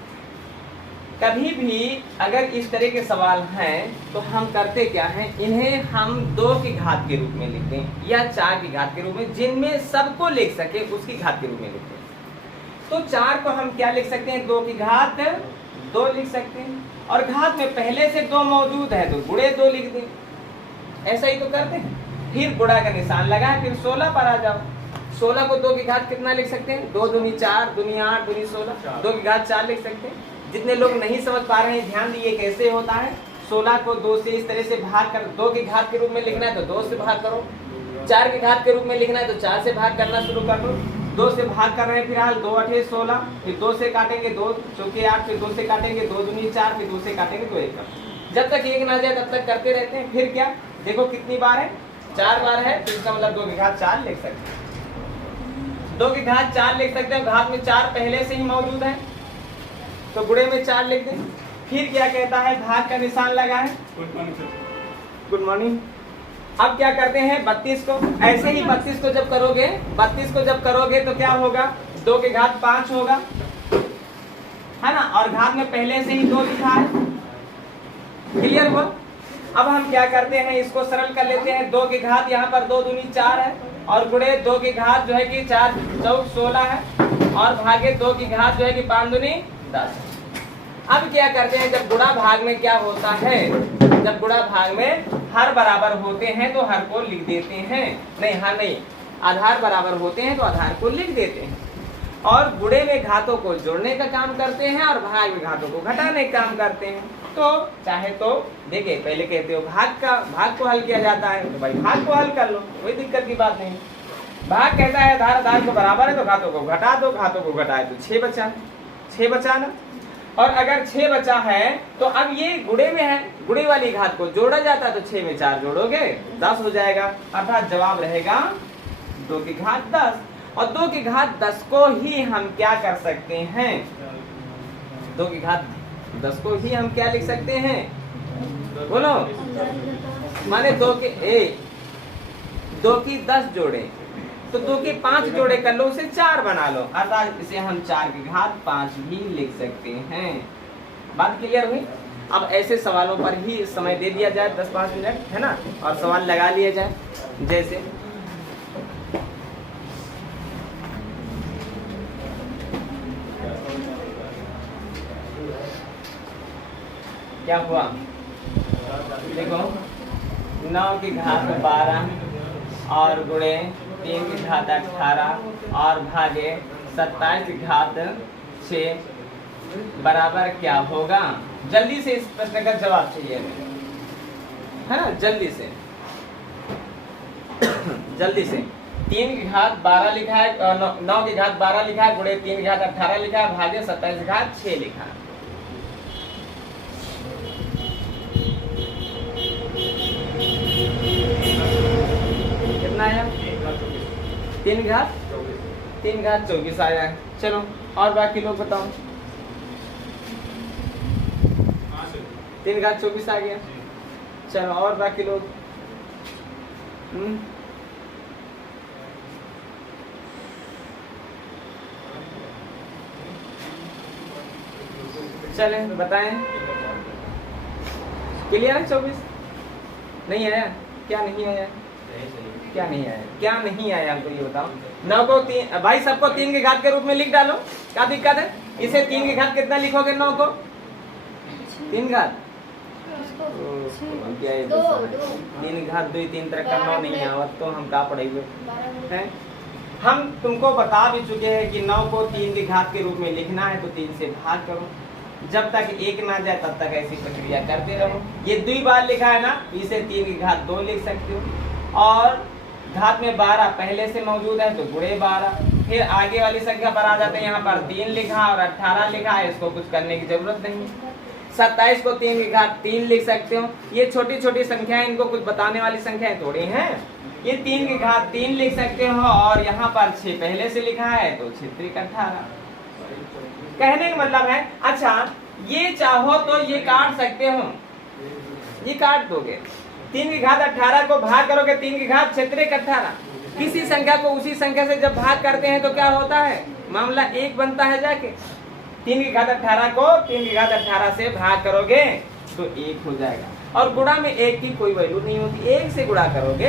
कभी भी अगर इस तरह के सवाल हैं तो हम करते क्या हैं, इन्हें हम 2 की घात के रूप में लिखते हैं या 4 की घात के रूप में, जिनमें सबको लिख सके उसकी घात के रूप में लिखते हैं। तो 4 को हम क्या लिख सकते हैं, 2 की घात 2 लिख सकते हैं, और घात में पहले से 2 मौजूद है तो गुणे 2 लिख दें। ऐसा ही तो करते हैं। फिर गुणा का निशान लगा, फिर 16 पर आ जाओ। 16 को 2 की घात कितना लिख सकते हैं, 2 दूनी 4, दूनी 8, दूनी 16, 2 की घात 4 लिख सकते हैं। जितने लोग नहीं समझ पा रहे हैं ध्यान दिए कैसे होता है। 16 को 2 से इस तरह से भाग कर, 2 की घात के रूप में लिखना है तो 2 से भाग करो, 4 की घात के रूप में लिखना है तो 4 से भाग करना शुरू कर दो। 2 से भाग कर रहे हैं फिलहाल, 2 8 16, फिर 2 से काटेंगे 2 चौके 8, फिर 2 से काटेंगे 2 दूनी 4, फिर 2 से काटेंगे 2 1। जब तक 1 ना जाए तब तक करते रहते हैं। फिर क्या देखो कितनी बार है, 4 बार है, तो इसका मतलब 2 की घात 4 लिख सकते हैं। 2 की घात 4 लिख सकते हैं, घात में 4 पहले से ही मौजूद है तो गुणे में 4 लिख दें। फिर क्या कहता है, भाग का निशान लगा है, गुड मॉर्निंग। अब क्या करते हैं 32 को, ऐसे ही 32 को जब करोगे, 32 को जब करोगे तो क्या होगा, 2 की घात 5 होगा, है ना, और घात में पहले से ही 2 लिखा है। क्लियर हुआ? अब हम क्या करते हैं, इसको सरल कर लेते हैं। 2 की घात यहाँ पर 2 दूनी 4 है और गुणे 2 की घात जो है कि 4 चौक 16 है और भागे 2 की घात जो है कि 5 दूनी 10। अब क्या करते हैं, जब गुणा भाग में क्या होता है, जब गुणा भाग में हर बराबर होते हैं तो हर को लिख देते हैं, नहीं हर नहीं, आधार बराबर होते हैं तो आधार को लिख देते हैं, और गुणे में घातों को जोड़ने का काम करते हैं और भाग में घातों को घटाने का काम करते हैं। तो चाहे तो देखिए पहले कहते हो भाग को हल किया जाता है तो भाई भाग को हल कर लो, कोई दिक्कत की बात नहीं। भाग कहता है आधार को बराबर है तो घातों को घटा दो, घातों को घटाए तो 6 बचा, 6 बचा ना। और अगर 6 बचा है तो अब ये गुणे में है, गुणे वाली घात को जोड़ा जाता है तो 6 में 4 जोड़ोगे 10 हो जाएगा, अर्थात जवाब रहेगा 2 की घात 10। और 2 की घात 10 को ही हम क्या कर सकते हैं, 2 की घात 10 को ही हम क्या लिख सकते हैं, बोलो, माने 2 की 10 जोड़े तो 2 के 5 जोड़े कर लो, उसे 4 बना लो, अर्थात इसे हम 4 की घात 5 भी लिख सकते हैं। बात क्लियर हुई? अब ऐसे सवालों पर ही समय दे दिया जाए 10-5 मिनट, है ना, और सवाल लगा लिए जाए। जैसे क्या हुआ, देखो 9 की घात 12 और गुणे 3 की घात 18 और भागे 27 की घात 6 बराबर क्या होगा। जल्दी से इस प्रश्न का जवाब चाहिए हमें, है ना, जल्दी से जल्दी से। 3 की घात 12 लिखा है, 9 की घात 12 लिखा है, गुणे 3 की घात 18 लिखा है, भागे 27 की घात 6 लिखा है। कितना आया, 3 घात 24 आया है। चलो और बाकी लोग बताओ, 3 घात 24 आ गया। चलो और बाकी लोग, चले बताएं, क्लियर है? 24 नहीं आया, क्या नहीं आया, क्या नहीं आया, क्या नहीं आया हमको ये बताओ। 9 को 3, भाई सबको 3 की घात के रूप में लिख डालो, क्या दिक्कत है? इसे 3 की घात कितना लिखोगे, 9 को 3 घात, क्या है 3 घात 2 3 तरह का 9 नहीं आवत तो हम क्या पढ़ेंगे हैं। हम तुमको बता भी चुके हैं कि 9 को 3 की घात के रूप में लिखना है तो 3 से भाग करो, जब तक 1 ना जाए तब तक ऐसी प्रक्रिया करते रहो। ये 2 बार लिखा है ना, इसे 3 की घात 2 लिख सकते हो, और घात में 12 पहले से मौजूद है तो गुणे 12, फिर आगे वाली संख्या पर आ जाते हैं, यहाँ पर 3 लिखा और 18 लिखा है, इसको कुछ करने की जरूरत नहीं। 27 को 3 की घात 3 लिख सकते हो। ये छोटी छोटी संख्याएं, इनको कुछ बताने वाली संख्याएं थोड़ी हैं। ये 3 की घात 3 लिख सकते हो, और यहाँ पर 6 पहले से लिखा है तो 6 3 18। कहने का मतलब है, अच्छा ये चाहो तो ये काट सकते हो, ये काट दोगे, 3 की घात 18 को भाग करोगे 3 की घात 6 3 18। किसी संख्या को उसी संख्या से जब भाग करते हैं तो क्या होता है, मामला 1 बनता है। जाके 3 की घात 18 को 3 की घात 18 से भाग करोगे तो 1 हो जाएगा, और गुणा में 1 की कोई वैल्यू नहीं होती, 1 से गुणा करोगे,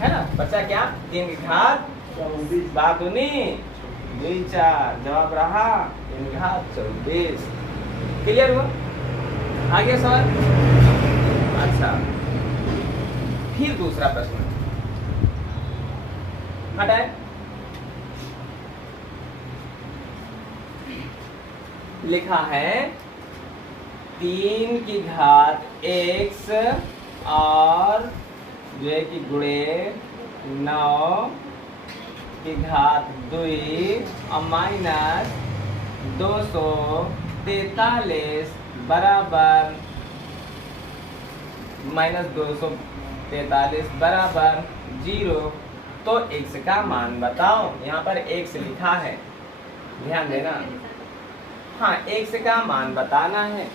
है ना। बच्चा क्या, 3 की घात 24 बादुनी 2 4, जवाब रहा 3 की घात 24। क्लियर हुआ? आगे सवाल। अच्छा फिर दूसरा प्रश्न हटाए, लिखा है 3 की घात x और जो है कि गुणे 9 की घात 2 और माइनस 243 बराबर -243 बराबर 0। तो x का मान बताओ। यहाँ पर x लिखा है, ध्यान देना, हाँ x का मान बताना है।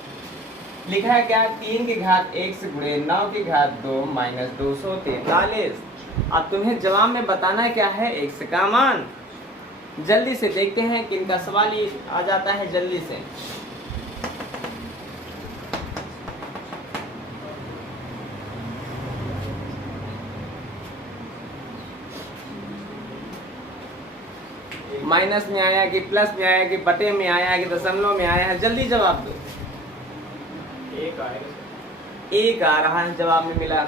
लिखा है क्या, 3 की घात x गुणे 9 की घात 2 माइनस 243। अब तुम्हें जवाब में बताना क्या है, x का मान। जल्दी से देखते हैं किनका सवाल ही आ जाता है जल्दी से। माइनस में आया कि प्लस में आया कि बटे में आया कि दशमलव में आया है, जल्दी जवाब दो। 1 आएगा, 1 आ रहा है जवाब में मिला।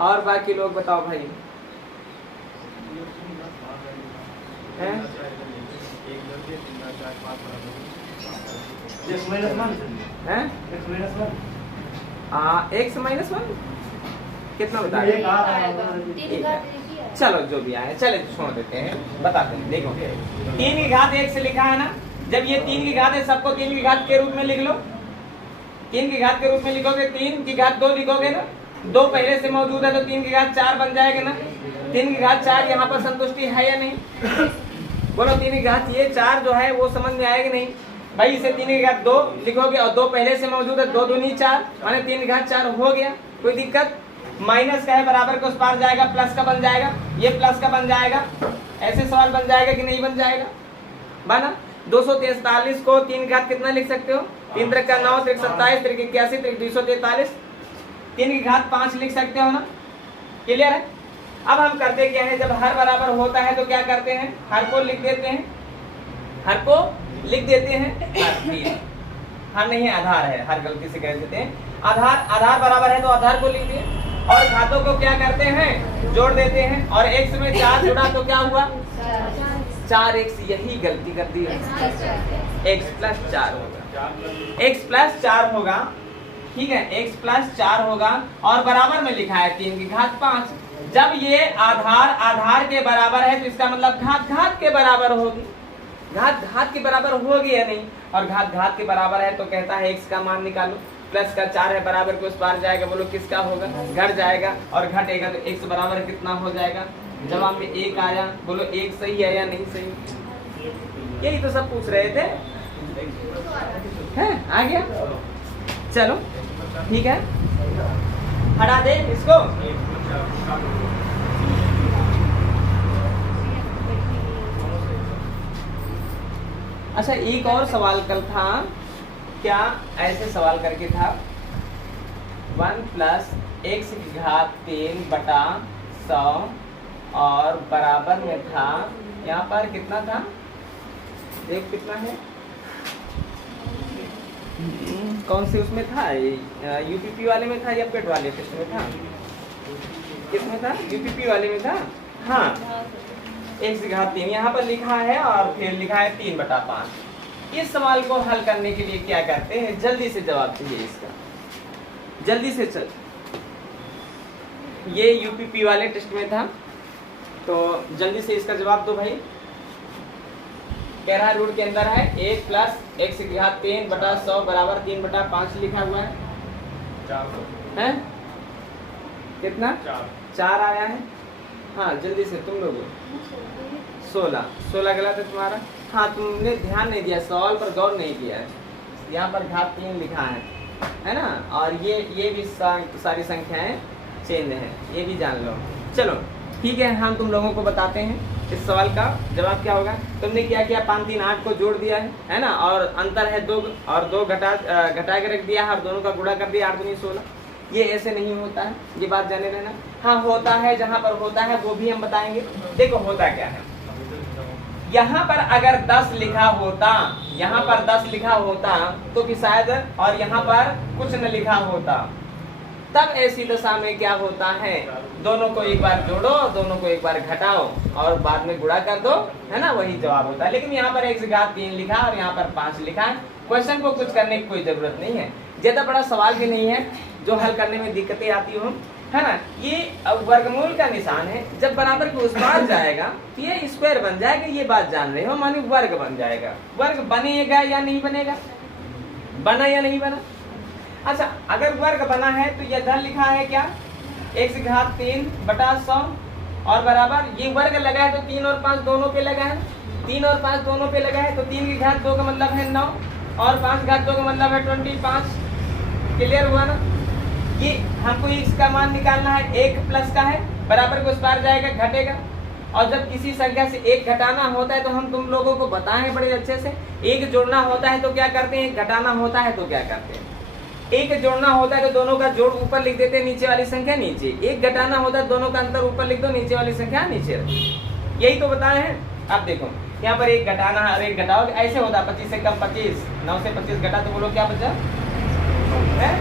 और बाकी लोग बताओ भाई, हैं? हैं? x माइनस 1 कितना बता रहे हैं? चलो जो भी आए, चले छोड़ देते हैं, बताते हैं। देखो 3 की घात 1 से लिखा है ना, जब ये 3 की घात है, सबको 3 की घात के रूप में लिख लो। 3 की घात के रूप में लिखोगे, 3 की घात 2 लिखोगे ना, 2 पहले से मौजूद है तो 3 की घात 4 बन जाएगा ना। 3 की घात 4 यहाँ पर संतुष्टि है या नहीं? बोलो 3 की घात ये 4 जो है वो समझ में आएगा नहीं भाई? इसे 3 की घात 2 लिखोगे और 2 पहले से मौजूद है, 2 दूनी 4 माने 3 की घात 4 हो गया। कोई दिक्कत? माइनस का है, बराबर का उस पार जाएगा, प्लस का बन जाएगा, ये प्लस का बन जाएगा। ऐसे सवाल बन जाएगा कि नहीं बन जाएगा? बना। 243 को 3 घात कितना लिख सकते हो? 3 त्रिक का 9, त्रिक 27, त्रिक 81, त्रिक 243। 3 की घात 5 लिख सकते हो ना? क्लियर है? अब हम करते क्या है, जब हर बराबर होता है तो क्या करते हैं? हर को लिख देते हैं, हर को लिख देते हैं। हर नहीं, आधार है, हर गलती से कह देते हैं। आधार बराबर है तो आधार को लिख दिए और घातों को क्या करते हैं? जोड़ देते हैं। और x में 4 जुड़ा तो क्या हुआ? 4x। यही गलती कर दी है, x प्लस 4 होगा, x प्लस 4 होगा, ठीक है, x प्लस 4 होगा। और बराबर में लिखा है 3 की घात 5। जब ये आधार के बराबर है तो इसका मतलब घात के बराबर होगी। घात के बराबर होगी या नहीं? और घात के बराबर है तो कहता है x का मान निकालो। प्लस का 4 है, बराबर के उस पार जाएगा, बोलो किसका होगा? घट जाएगा। और घटेगा तो x बराबर कितना हो जाएगा? जवाब में 1 आया। बोलो 1 सही है या नहीं सही? यही तो सब पूछ रहे थे, हैं? आ गया? चलो ठीक है, हटा दे इसको। अच्छा, एक और सवाल कल था, क्या ऐसे सवाल करके था, 1 प्लस x की घात 3 बटा 100 और बराबर में था, यहाँ पर कितना था? देख कितना है, कौन से उसमें था? यूपीपी वाले में था या पेट वाले टेस्ट में था? किसमें था? यूपीपी वाले में था। हाँ, x की घात 3 यहाँ पर लिखा है और फिर लिखा है 3 बटा 5। इस सवाल को हल करने के लिए क्या करते हैं? जल्दी से जवाब चाहिए इसका, जल्दी से चल। ये यूपीपी वाले टेस्ट में था तो जल्दी से इसका जवाब दो भाई। कह रहा है रूट के अंदर है 1 प्लस x की घात 3 बटा 100 बराबर 3 बटा 5 लिखा हुआ है। 4 हैं? कितना? 4 आया है। हाँ जल्दी से तुम लोग। 16 गलत है तुम्हारा। हाँ, तुमने ध्यान नहीं दिया, सवाल पर गौर नहीं किया है। यहाँ पर घात 3 लिखा है ना? और ये भी सारी संख्याएं चेंज हैं, ये भी जान लो। चलो ठीक है, हम तुम लोगों को बताते हैं इस सवाल का जवाब क्या होगा। तुमने क्या किया? 5 3 8 को जोड़ दिया है ना? और अंतर है 2 और 2 घटा के रख दिया है और दोनों का गुणा कर दिया, 8 दूनी 16। ये ऐसे नहीं होता है, ये बात जाने लेना। हाँ होता है, जहाँ पर होता है वो भी हम बताएंगे। देखो होता क्या है, यहाँ पर अगर 10 लिखा होता, यहाँ पर 10 लिखा होता तो भी शायद, और यहाँ पर कुछ न लिखा होता, तब ऐसी दशा में क्या होता है? दोनों को एक बार जोड़ो, दोनों को एक बार घटाओ और बाद में गुणा कर दो, है ना? वही जवाब होता है। लेकिन यहाँ पर x की घात 3 लिखा और यहाँ पर 5 लिखा है। क्वेश्चन को कुछ करने की कोई जरूरत नहीं है, ज्यादा बड़ा सवाल भी नहीं है जो हल करने में दिक्कतें आती हो, है ना? ये वर्गमूल का निशान है, जब बराबर के उस पार जाएगा तो ये स्क्वायर बन जाएगा, ये बात जान रहे हो, माने वर्ग बन जाएगा। वर्ग बनेगा या नहीं बनेगा? बना या नहीं बना? अच्छा, अगर वर्ग बना है तो यह लिखा है क्या? x की घात 3 बटा 100 और बराबर, ये वर्ग लगा है तो 3 और 5 दोनों पे लगा है, 3 और 5 दोनों पे लगा है तो 3 की घात 2 का मतलब है 9 और 5 घात 2 का मतलब है 25। क्लियर हुआ ना? ये हमको x का मान निकालना है, 1 प्लस का है, बराबर को उस पार जाएगा, घटेगा। और जब किसी संख्या से 1 घटाना होता है तो हम तुम लोगों को बताएं बड़े अच्छे से, 1 जोड़ना होता है तो क्या करते हैं, घटाना होता है तो क्या करते हैं। 1 जोड़ना होता है तो दोनों का जोड़ ऊपर लिख देते हैं, नीचे वाली संख्या नीचे। 1 घटाना होता है दोनों का अंतर ऊपर लिख दो, नीचे वाली संख्या नीचे रखो। यही तो बताए हैं। अब देखो यहाँ पर 1 घटाना है और 1 घटाओ, ऐसे होता है 25 से कम 25, 9 से 25 घटा तो बोलो क्या बचा है?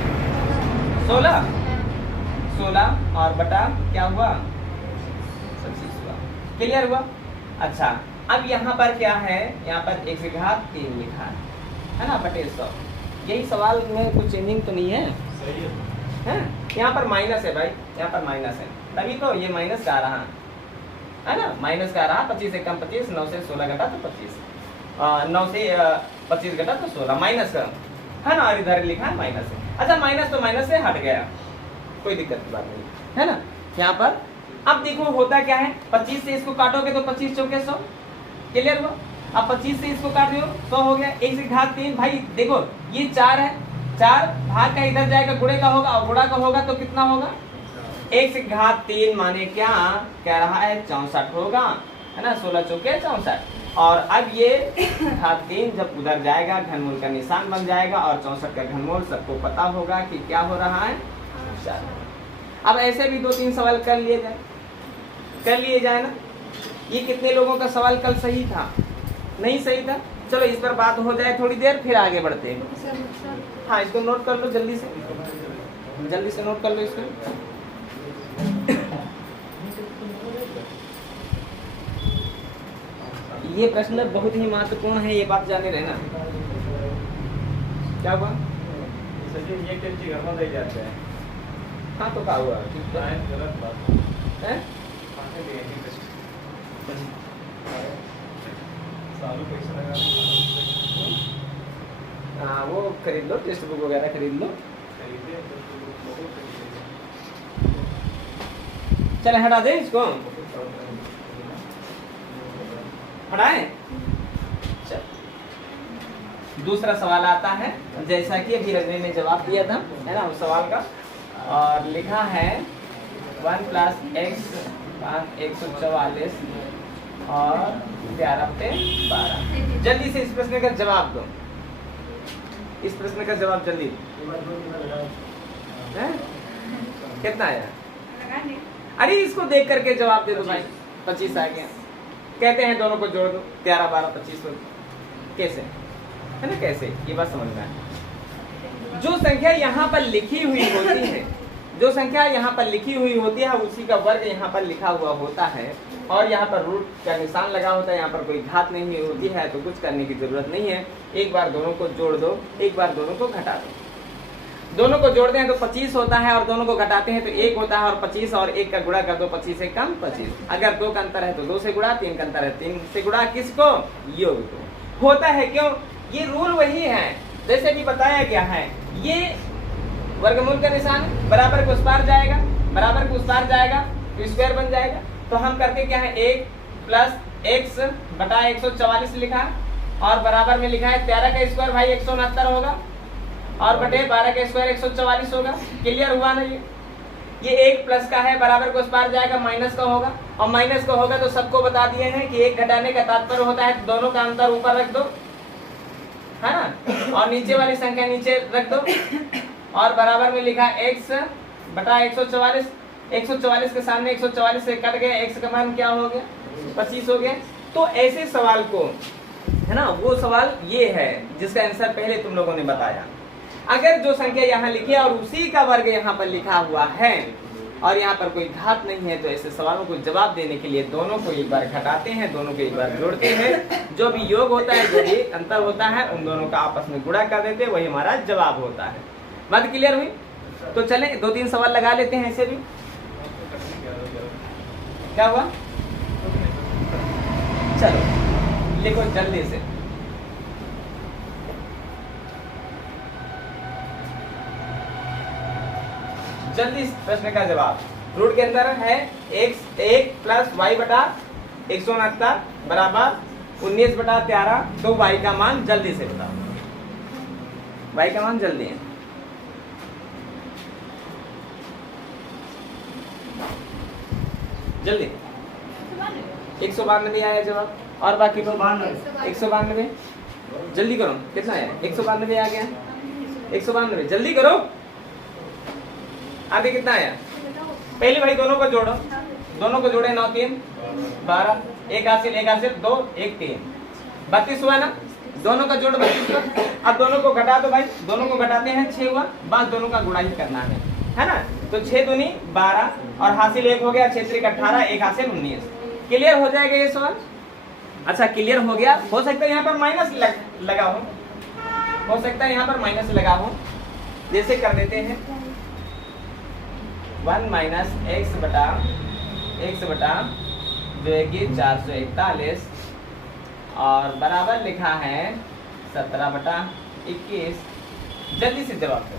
16 और बटा क्या हुआ? 25 हुआ। क्लियर हुआ? अच्छा, अब यहाँ पर क्या है? यहाँ पर x की घात 3 लिखा है ना, बटे 100। यही सवाल में कुछ चेंजिंग तो नहीं है? सही है? यहाँ पर माइनस है भाई, यहाँ पर माइनस है, तभी तो ये माइनस का आ रहा है ना? माइनस का आ रहा, 25 से कम 25, 9 से 16 घटा तो 25। 9 से 25 घटा तो 16 माइनस का है ना, और इधर लिखा है माइनस है। अच्छा माइनस तो माइनस से हट गया, कोई दिक्कत की बात नहीं है ना। यहाँ पर अब देखो होता क्या है, 25 से इसको काटोगे तो 25 चौके 100, क्लियर हुआ। अब 25 से इसको काट दो 100 हो गया। 1 से घात 3 भाई देखो ये 4 है, 4 भाग का इधर जाएगा गुणे का होगा और गुणा का होगा तो कितना होगा 1 से घात 3 माने क्या कह रहा है 64 होगा है ना, 16 चौके 64। और अब ये घात 3 जब उधर जाएगा घनमूल का निशान बन जाएगा और 64 का घनमूल सबको पता होगा कि क्या हो रहा है 4। अब ऐसे भी 2-3 सवाल कर लिए जाए ना। ये कितने लोगों का सवाल कल सही था, नहीं सही था, चलो इस पर बात हो जाए थोड़ी देर फिर आगे बढ़ते हैं। हाँ इसको नोट कर लो जल्दी से नोट कर लो इसको। ये प्रश्न बहुत ही महत्वपूर्ण है, ये बात जाने रहना। क्या हुआ सर जी ये टेंची घर में ले जाते हैं। हाँ तो क्या हुआ गलत बात है? सालू पैसा लगा हाँ वो खरीद लो, टेक्स्ट बुक वगैरह खरीद लो। खरीदे चले हटा दे इसको, हटाएं। चल दूसरा सवाल आता है, जैसा कि अभी रजनी ने जवाब दिया था है ना उस सवाल का, और लिखा है 1 + x 144 और 11 पे 12। जल्दी से इस प्रश्न का जवाब दो, इस प्रश्न का जवाब जल्दी है? कितना आया? अरे इसको देख करके जवाब दे दो भाई। 25 आ गया, कहते हैं दोनों को जोड़ दो 11 12 25 हो। कैसे है ना, कैसे ये बात समझना है। जो संख्या यहाँ पर लिखी हुई होती है, जो संख्या यहाँ पर लिखी हुई होती है उसी का वर्ग यहाँ पर लिखा हुआ होता है और यहाँ पर रूट का निशान लगा होता है। यहाँ पर कोई घात नहीं होती है तो कुछ करने की जरूरत नहीं है। एक बार दोनों को जोड़ दो, एक बार दोनों को घटा दो। दोनों को जोड़ते हैं तो 25 होता है और दोनों को घटाते हैं तो 1 होता है, और 25 और 1 का गुणा कर दो 25 से कम 25। अगर 2 का अंतर है तो 2 से गुणा, 3 का अंतर है 3 से गुणा, किसको योग को होता है। क्यों? ये रूल वही है जैसे भी बताया गया है। ये वर्गमूल का निशान बराबर को उस पार जाएगा, बराबर को उस पार जाएगा तो स्क्वायर बन जाएगा। तो हम करते क्या है 1 + x बटा 144 लिखा और बराबर में लिखा है 13 का स्क्वायर भाई 169 होगा और बटे 12 का स्क्वायर 144 होगा। क्लियर हुआ ना। ये 1 प्लस का है, बराबर को उस पार जाएगा, माइनस का होगा और माइनस का होगा तो सबको बता दिए हैं कि 1 घटाने का तात्पर्य होता है दोनों का अंतर ऊपर रख दो है ना, और नीचे वाली संख्या नीचे रख दो और बराबर में लिखा x बटा 144। 144 के सामने 144 से कट गया, x का मान क्या हो गया 25 हो गया। तो ऐसे सवाल को है ना, वो सवाल ये है जिसका आंसर पहले तुम लोगों ने बताया। अगर जो संख्या यहाँ लिखी है और उसी का वर्ग यहाँ पर लिखा हुआ है और यहाँ पर कोई घात नहीं है तो ऐसे सवालों को जवाब देने के लिए दोनों को एक बार घटाते हैं, दोनों को एक बार जोड़ते हैं, जो भी योग होता है, जो भी अंतर होता है उन दोनों का आपस में गुणा कर देते हैं, वही हमारा जवाब होता है। बात क्लियर हुई? तो चले 2-3 सवाल लगा लेते हैं ऐसे भी। क्या हुआ? चलो लिखो जल्दी से। जल्दी प्रश्न का जवाब। रूट के अंदर है x 1 + y बटा 169 बराबर 19 बटा 13। तो y का मान जल्दी से बताओ, y का मान जल्दी है। जल्दी 192 आया जवाब और बाकी तो 192। जल्दी करो, कितना है 192 आ गया 192। जल्दी करो, आगे कितना आया? पहले भाई दोनों को जोड़ो, दोनों को जोड़े 9 3 12, 1 हासिल 2 1 3 32 हुआ ना। दोनों का जोड़ 32 हुआ। अब दोनों को घटा दो भाई, दोनों को घटाते हैं 6 हुआ, बस दोनों का गुणा ही करना है ना। तो 6 दूनी 12 और हासिल 1 हो गया, 6 3 18, 1 हासिल 19। क्लियर हो जाएगा ये सवाल? अच्छा क्लियर हो गया। हो सकता है यहाँ पर माइनस लगा हो सकता है यहाँ पर माइनस लगा हो। जैसे कर देते हैं 1 - x बटा जो है कि 441 और बराबर लिखा है 17/21। जल्दी से जवाब दो।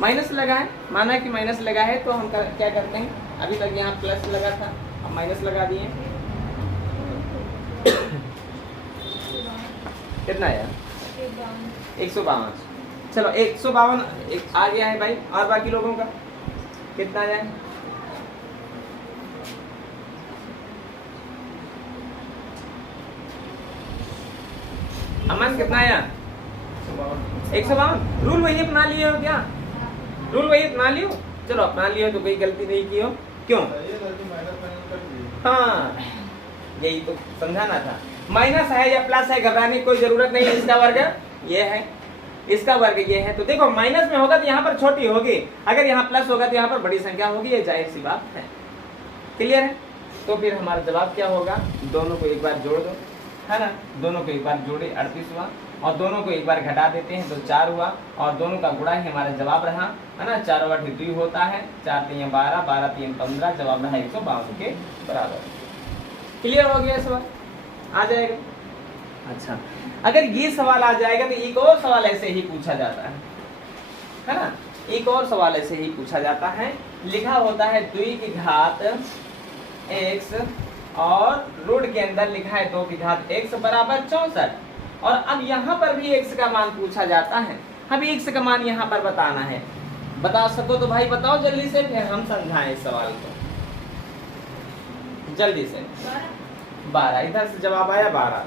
माइनस लगा है, माना कि माइनस लगा है तो हम क्या करते हैं, अभी तक यहाँ प्लस लगा था, अब माइनस लगा दिए। कितना आया? 152। चलो 152 आ गया है भाई। और बाकी लोगों का कितना आ जाए? अमन कितना आया? 152। रूल वही अपना लिए हो क्या? रूल वही अपना लियो। चलो अपना लियो तो कोई गलती नहीं की हो। क्यों? हाँ यही तो समझाना था। माइनस है या प्लस है घबराने की कोई जरूरत नहीं है। इसका वर्ग ये है, इसका वर्ग ये है। तो देखो माइनस में होगा तो यहाँ पर छोटी होगी, अगर यहाँ प्लस होगा तो यहाँ पर बड़ी संख्या होगी, ये जाहिर सी बात है। क्लियर है? तो फिर हमारा जवाब क्या होगा? दोनों को एक बार जोड़ दो, है ना। दोनों को एक बार जोड़े 38 हुआ, और दोनों को एक बार घटा देते हैं तो 4 हुआ, और दोनों का गुणा ही हमारा जवाब रहा, है ना। 4 और 8 2 होता है, 4 3 12, 12 3 15, जवाब रहा 152 के बराबर। क्लियर हो गया सवाल? आ जाएगा। अच्छा, अगर ये सवाल आ जाएगा तो एक और सवाल ऐसे ही पूछा जाता है ना। एक और सवाल ऐसे ही पूछा जाता है। लिखा होता है 2 की घात x और रूट के अंदर लिखा है 2 की घात x बराबर 64। और अब यहाँ पर भी x का मान पूछा जाता है। हमें x का मान यहाँ पर बताना है। बता सको तो भाई बताओ जल्दी से, फिर हम समझाएं इस सवाल को जल्दी से। 12 इधर से जवाब आया 12।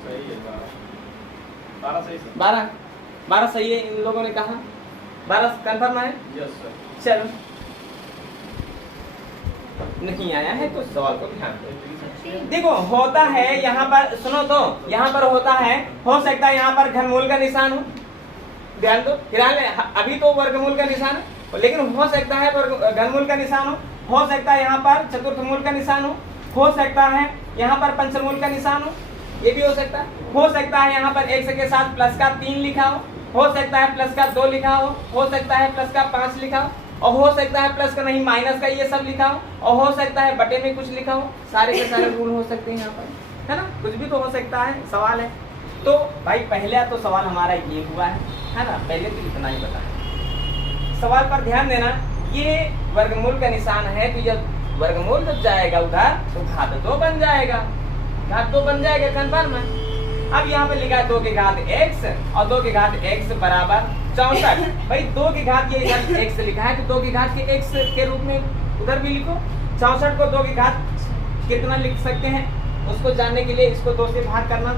सही है 12 सही सर। 12 सही है, इन लोगों ने कहा 12 कंफर्म है। Yes sir. चलो नहीं आया है तो सवाल को ध्यान दो। देखो होता है यहाँ पर, सुनो तो यहाँ पर होता है, हो सकता है यहाँ पर घनमूल का निशान हो, ध्यान दो। अभी तो वर्गमूल का निशान है, लेकिन हो सकता है घनमूल का निशान हो सकता है यहाँ पर चतुर्थमूल का निशान हो सकता है यहाँ पर पंचमूल का निशान ये भी हो सकता है यहाँ पर x के साथ प्लस का 3 लिखा हो सकता है प्लस का 2 लिखा हो सकता है प्लस का 5 लिखा हो, और हो सकता है प्लस का नहीं माइनस का ये सब लिखा हो, और हो सकता है बटे में कुछ लिखा हो। सारे के सारे रूल हो सकते हैं यहाँ पर, है ना। कुछ भी तो हो सकता है, सवाल है। तो भाई पहला तो सवाल हमारा ये हुआ है ना। पहले तो इतना ही बताया। सवाल पर ध्यान देना, ये वर्गमूल का निशान है, तो जब वर्गमूल जब जाएगा उधर तो घात 2 बन जाएगा, घात 2 बन जाएगा, कंफर्म है। अब यहाँ पे लिखा है 2 की घात x और 2 की घात x बराबर 64। भाई 2 की घात ये इधर x लिखा है तो 2 की घात के x के रूप में उधर भी लिखो। 64 को 2 की घात कितना लिख सकते हैं उसको जानने के लिए इसको 2 से भाग करना,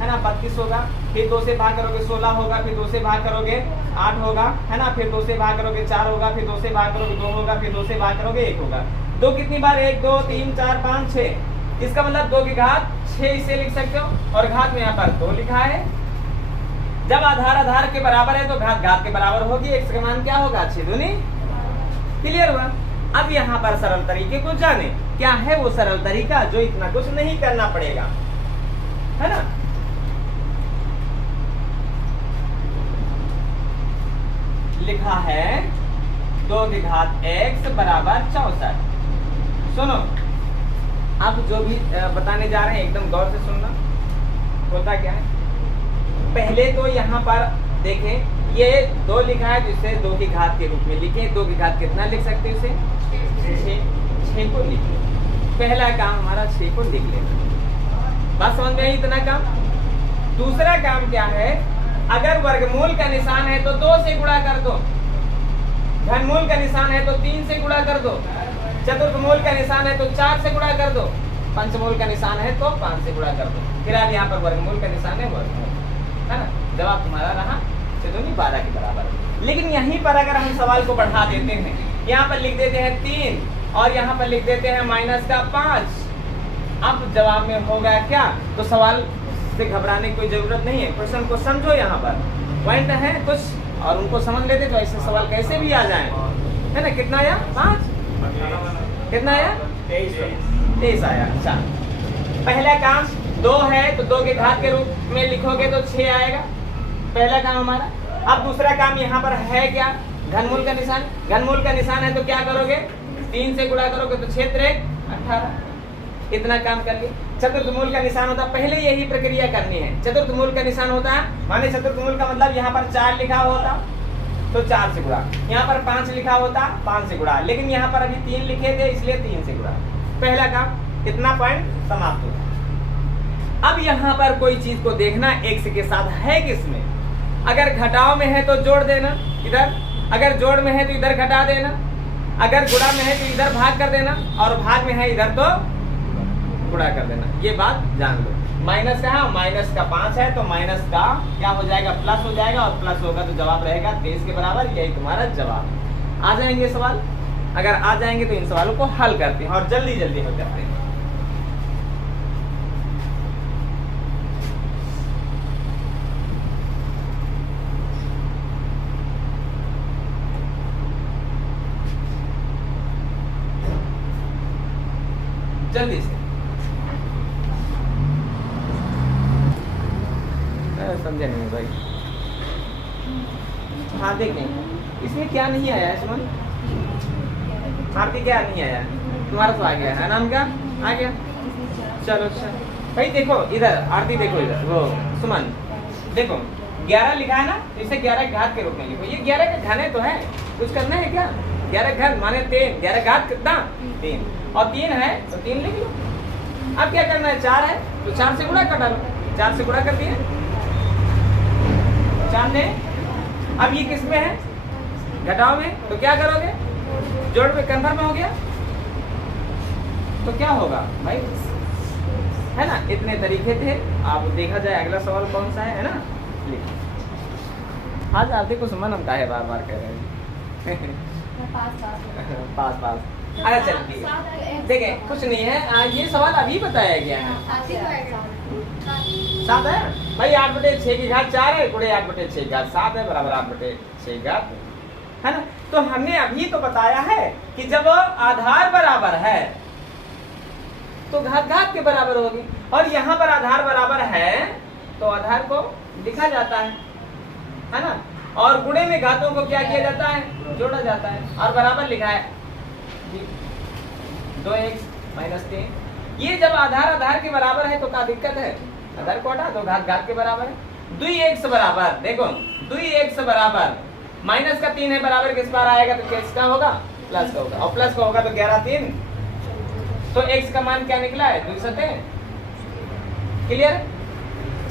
है ना। 32 होगा, फिर 2 से भाग करोगे 16 होगा, फिर 2 से भाग करोगे 8 होगा, है ना। फिर 2 से भाग करोगे 4 होगा, फिर 2 से भाग करोगे 2 होगा, फिर 2 से भाग करोगे 1 होगा। 2 कितनी बार? 1 2 3 4 5 6। इसका मतलब 2 की घात 6 इसे लिख सकते हो, और घात में यहाँ पर 2 लिखा है। जब आधार आधार के बराबर है तो घात घात के बराबर होगी। x का मान क्या होगा? 6 दूनी। क्लियर हुआ? अब यहाँ पर सरल तरीके को जाने, क्या है वो सरल तरीका जो इतना कुछ नहीं करना पड़ेगा, है ना। लिखा है 2 की घात x बराबर 64। सुनो, अब जो भी बताने जा रहे हैं एकदम गौर से सुनना। होता क्या है, पहले तो यहाँ पर देखें ये 2 लिखा है जिसे 2 की घात के रूप में लिखे। 2 की घात कितना लिख सकते हैं उसे? 6 को लिख लो। पहला काम हमारा 6 को लिख लेना। बात समझ में आई? इतना काम। दूसरा काम क्या है, अगर वर्गमूल का निशान है तो 2 से गुणा कर दो, घनमूल का निशान है तो 3 से गुणा कर दो, चतुर्थमूल का निशान है तो 4 से गुणा कर दो, पंचमूल का निशान है तो 5 से गुणा कर दो। फिर आप यहाँ पर वर्गमूल का निशान है वर्गमूल, है ना। जवाब तुम्हारा रहा 12 के बराबर। लेकिन यहीं पर अगर हम सवाल को बढ़ा देते हैं, यहाँ पर लिख देते हैं 3 और यहाँ पर लिख देते हैं -5, अब जवाब में होगा क्या? तो सवाल से घबराने की कोई जरूरत नहीं है। क्वेश्चन को समझो, यहाँ पर पॉइंट है कुछ और उनको समझ लेते तो ऐसे सवाल कैसे भी आ जाए, है ना। कितना आया? 5। कितना आया? 23 आया। अच्छा, पहला काम 2 है तो 2 के घात के रूप में लिखोगे तो 6 आएगा, पहला काम हमारा। अब दूसरा काम यहाँ पर है क्या? घनमूल का निशान। घनमूल का निशान है तो क्या करोगे? 3 से गुणा करोगे तो 6 3 18। इतना काम कर लिए। चतुर्थमूल का निशान होता है, पहले यही प्रक्रिया करनी है। चतुर्थमूल का निशान होता है, माने चतुर्थमूल का मतलब यहाँ पर 4 लिखा होता तो 4 से गुणा, यहाँ पर 5 लिखा होता 5 से गुणा, लेकिन यहाँ पर अभी 3 लिखे थे इसलिए 3 से गुणा। पहला काम इतना पॉइंट समाप्त होता। अब यहाँ पर कोई चीज को देखना x के साथ है किसमें, अगर घटाव में है तो जोड़ देना इधर, अगर जोड़ में है तो इधर घटा देना, अगर गुणा में है तो इधर भाग कर देना, और भाग में है इधर तो गुणा कर देना। ये बात जान लो। माइनस का है, माइनस का 5 है तो माइनस का क्या हो जाएगा, प्लस हो जाएगा, और प्लस होगा तो जवाब रहेगा 23 के बराबर। यही तुम्हारा जवाब। आ जाएंगे सवाल, अगर आ जाएंगे तो इन सवालों को हल करते हैं और जल्दी जल्दी हो जाते हैं। जल्दी से समझे नहीं भाई। हाँ देखें इसमें क्या नहीं आया है सुमन, आरती क्या नहीं आया, तुम्हारा तो आ गया है, नाम क्या आ गया। चलो अच्छा भाई देखो इधर, आरती देखो इधर, वो सुमन देखो 11 लिखा है ना, इसे 11 घात के रूप में लिखो। ये 11 के घने तो है, कुछ करना है क्या। 11 घन माने 3, 11 घात कितना 3, और 3 है तो 3 लिख लो। अब क्या करना है, 4 है तो 4 से गुणा कर डालो, 4 से गुणा कर दिए 4 ने। अब ये किस में है, घटाव में, तो क्या करोगे, जोड़ में कन्फर्म हो गया तो क्या होगा भाई, है ना। इतने तरीके थे। आप देखा जाए अगला सवाल कौन सा है ना, लिखिए। आज आरती को सुमन हम काहे बार बार कह रहे हैं पास पास। अरे चल ठीक है, देखें कुछ नहीं है। ये सवाल अभी बताया गया है। 7 है भाई, 8/6 की घात 4 है, गुणे 8/6 की घात 7 है, बराबर 8/6 की घात है ना। तो हमने अभी तो बताया है कि जब आधार बराबर है तो घात घात के बराबर होगी, और यहाँ पर आधार बराबर है तो आधार को लिखा जाता है ना, और गुणे में घातों को क्या किया जाता है, जोड़ा जाता है, और बराबर लिखा है 2x - 3। ये जब आधार आधार के बराबर है तो क्या दिक्कत है, आधार को हटा दो, घात घात के बराबर है। 2x बराबर, देखो 2x बराबर माइनस का 3 है, बराबर किस बार आएगा तो किसका होगा, प्लस का होगा, और प्लस का होगा तो 11 3, तो x का मान क्या निकला है 2 7। क्लियर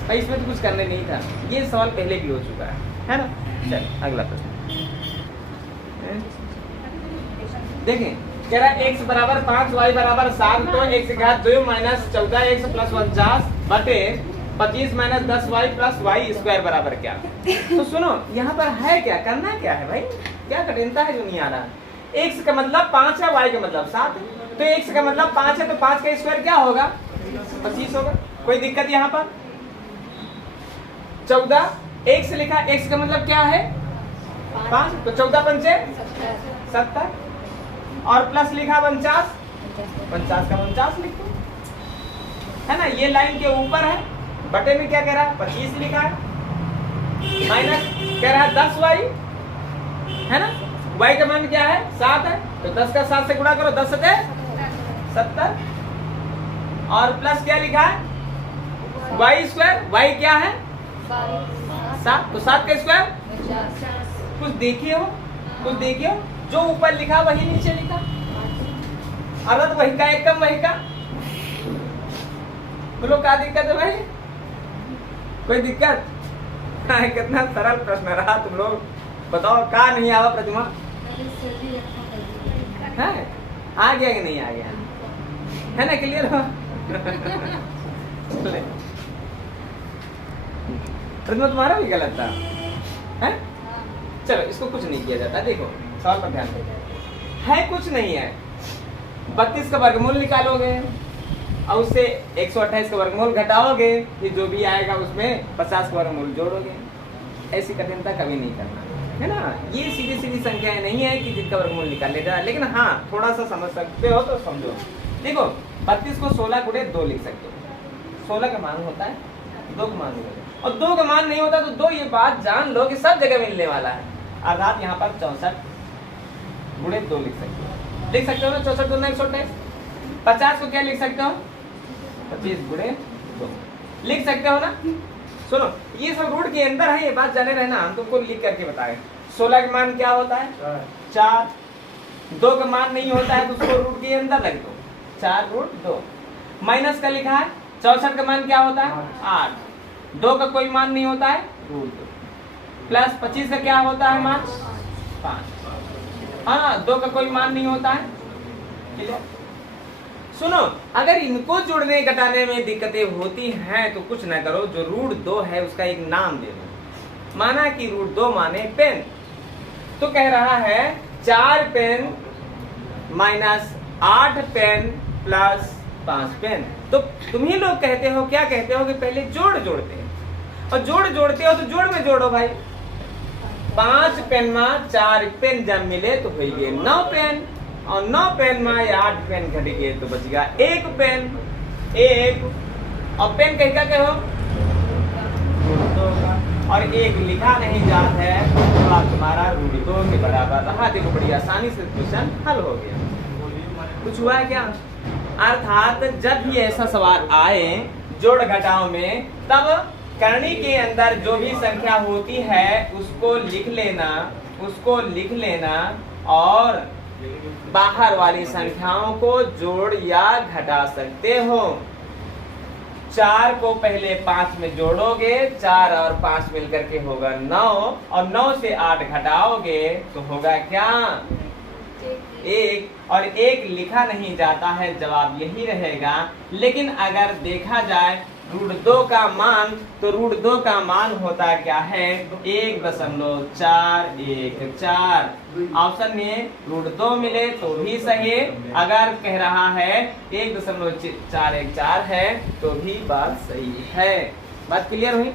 भाई, इसमें तो कुछ करने नहीं था, ये सवाल पहले भी हो चुका है ना। चल अगला प्रश्न देखें, कह रहा है x बराबर 5 y बराबर 7, तो x घात 2 माइनस 14x प्लस 49 बटे 25 minus 10y plus y square बराबर क्या। तो सुनो यहाँ पर है क्या, करना क्या है भाई, क्या कठिनता है जो नहीं आ रहा। x का मतलब 5 है, y का मतलब 7 है, तो x का मतलब 5 है तो 5 का स्क्वायर क्या होगा 25 होगा। कोई दिक्कत यहाँ पर। 14 x लिखा, x का मतलब क्या है 5, तो 14 पंचे 70, और प्लस लिखा 49, 50 का 49 लिखो, है ना। ये लाइन के ऊपर है, बटे में क्या कह रहा है 25 लिखा है, माइनस कह रहा है 10y, है ना। y का मान क्या है 7 है, तो 10 का 7 से गुणा करो, 10 7 70, और प्लस क्या लिखा है y स्क्वायर, y क्या है 7, तो 7 का स्क्वायर। कुछ देखिए हो, कुछ देखिए हो, जो ऊपर लिखा वही नीचे लिखा, अरद वही का, एक कम वही का। बोलो क्या दिक्कत है भाई, कोई दिक्कत? कितना सरल प्रश्न रहा, तुम लोग बताओ क्या नहीं आवा प्रतिमा है, आ गया कि नहीं आ गया, है ना। क्लियर हो प्रतिमा, तुम्हारा भी गलत था है। चलो इसको कुछ नहीं किया जाता, देखो सवाल पर ध्यान दो, है कुछ नहीं है। 32 का वर्गमूल निकालोगे और उससे 128 का वर्गमूल घटाओगे, ये जो भी आएगा उसमें 50 का वर्गमूल जोड़ोगे। ऐसी कठिनता कभी नहीं करना, है ना। ये सीधी सीधी संख्याएं नहीं है कि जिनका वर्गमूल निकाल लेगा, लेकिन हाँ थोड़ा सा समझ सकते हो तो समझो। देखो 32 को 16 गुणे 2 लिख सकते हो, 16 का मान होता है 2 का मान होता है, और 2 का मान नहीं होता तो 2, ये बात जान लो कि सब जगह मिलने वाला है। अर्थात यहाँ पर 64 गुणे 2 लिख सकते हो, लिख सकते हो ना, 64 2 128। 50 को क्या लिख सकते हो 25 गुणे 2 लिख सकते हो ना। सुनो ये सब रूट के अंदर है, ये बात जाने रहना, हम तुमको लिख करके बताए। 16 का मान क्या होता है 4, 2 का मान नहीं होता है तो उसको रूट के अंदर रख दो, 4 रूट 2। माइनस का लिखा है 64 का मान क्या होता है 8, 2 का कोई मान नहीं होता है रूट 2, प्लस 25 का क्या होता है मान 5, हाँ 2 का कोई मान नहीं होता है। सुनो अगर इनको जोड़ने घटाने में दिक्कतें होती हैं तो कुछ ना करो, जो रूट 2 है उसका एक नाम दे दो। माना कि रूट 2 माने पेन, तो कह रहा है 4 pen minus 8 pen plus 5 pen. तो तुम ही लोग कहते हो, क्या कहते हो कि पहले जोड़ जोड़ते हैं, और जोड़ जोड़ते हो तो जोड़ में जोड़ो भाई। 5 पेन में 4 पेन जब मिले तो हो गए 9 पेन, और 9 पेन में 8 पेन घट गए तो बच गया 1 पेन, 1 और पेन कहीं का हो रूट 2 का, और 1 लिखा नहीं जाता है तो आप तुम्हारा रूट 2 के बराबर रहा। देखो बड़ी आसानी से क्वेश्चन हल हो गया। कुछ हुआ है क्या? अर्थात जब भी ऐसा सवाल आए जोड़ घटाव में, तब करनी के अंदर जो भी संख्या होती है उसको लिख लेना और बाहर वाली संख्याओं को जोड़ या घटा सकते हो। 4 को पहले 5 में जोड़ोगे, 4 और 5 मिलकर के होगा 9, और 9 से 8 घटाओगे तो होगा क्या 1, और 1 लिखा नहीं जाता है, जवाब यही रहेगा। लेकिन अगर देखा जाए रूट 2 का मान, तो रूट 2 का मान होता क्या है 1.414। ऑप्शन में रूट 2 मिले तो भी सही, अगर कह रहा है 1.414 है तो भी बात सही है। बात क्लियर हुई?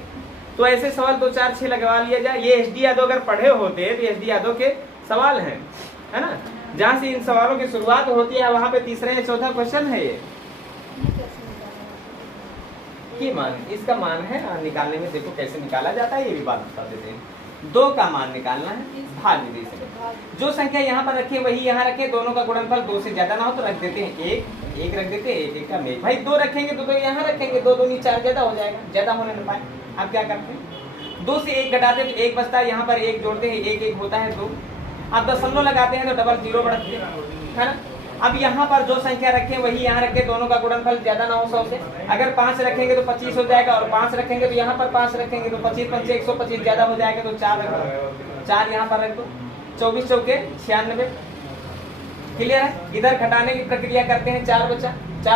तो ऐसे सवाल 2 4 6 लगवा लिया जाए। ये एसडी यादव अगर पढ़े होते तो एसडी यादव के सवाल हैं, है ना, जहाँ से इन सवालों की शुरुआत होती है वहां पे तीसरा या चौथा क्वेश्चन है ये मान, इसका मान है निकालने में। देखो कैसे निकाला जाता है ये भी बात बता देते हैं। 2 का मान निकालना है भाग विधि से। जो संख्या यहाँ पर रखे वही यहाँ रखे, दोनों का गुणनफल 2 से ज्यादा ना हो तो रख देते हैं 1 रख देते हैं, 1 का मेल। भाई 2 रखेंगे तो 2 यहाँ रखेंगे, 2 दूनी 4 ज्यादा हो जाएगा, ज्यादा होने न पाए। अब क्या करते हैं 2 से 1 घटाते हैं तो 1 बचता है, यहाँ पर 1 जोड़ते हैं 1 होता है 2। अब दशमलव लगाते हैं तो डबल 0 बढ़ते है ना। अब यहाँ पर जो संख्या रखें वही यहाँ रखें, दोनों का गुणनफल ज्यादा ना हो 100 से। अगर 5 रखेंगे तो 25 हो जाएगा, और 5 रखेंगे तो यहाँ पर 5 रखेंगे तो 25 5 125 ज्यादा हो जाएगा, तो 4 रखो, 4 यहाँ पर रख दो, 24 चौके 96। क्लियर है? इधर घटाने की प्रक्रिया करते हैं, 4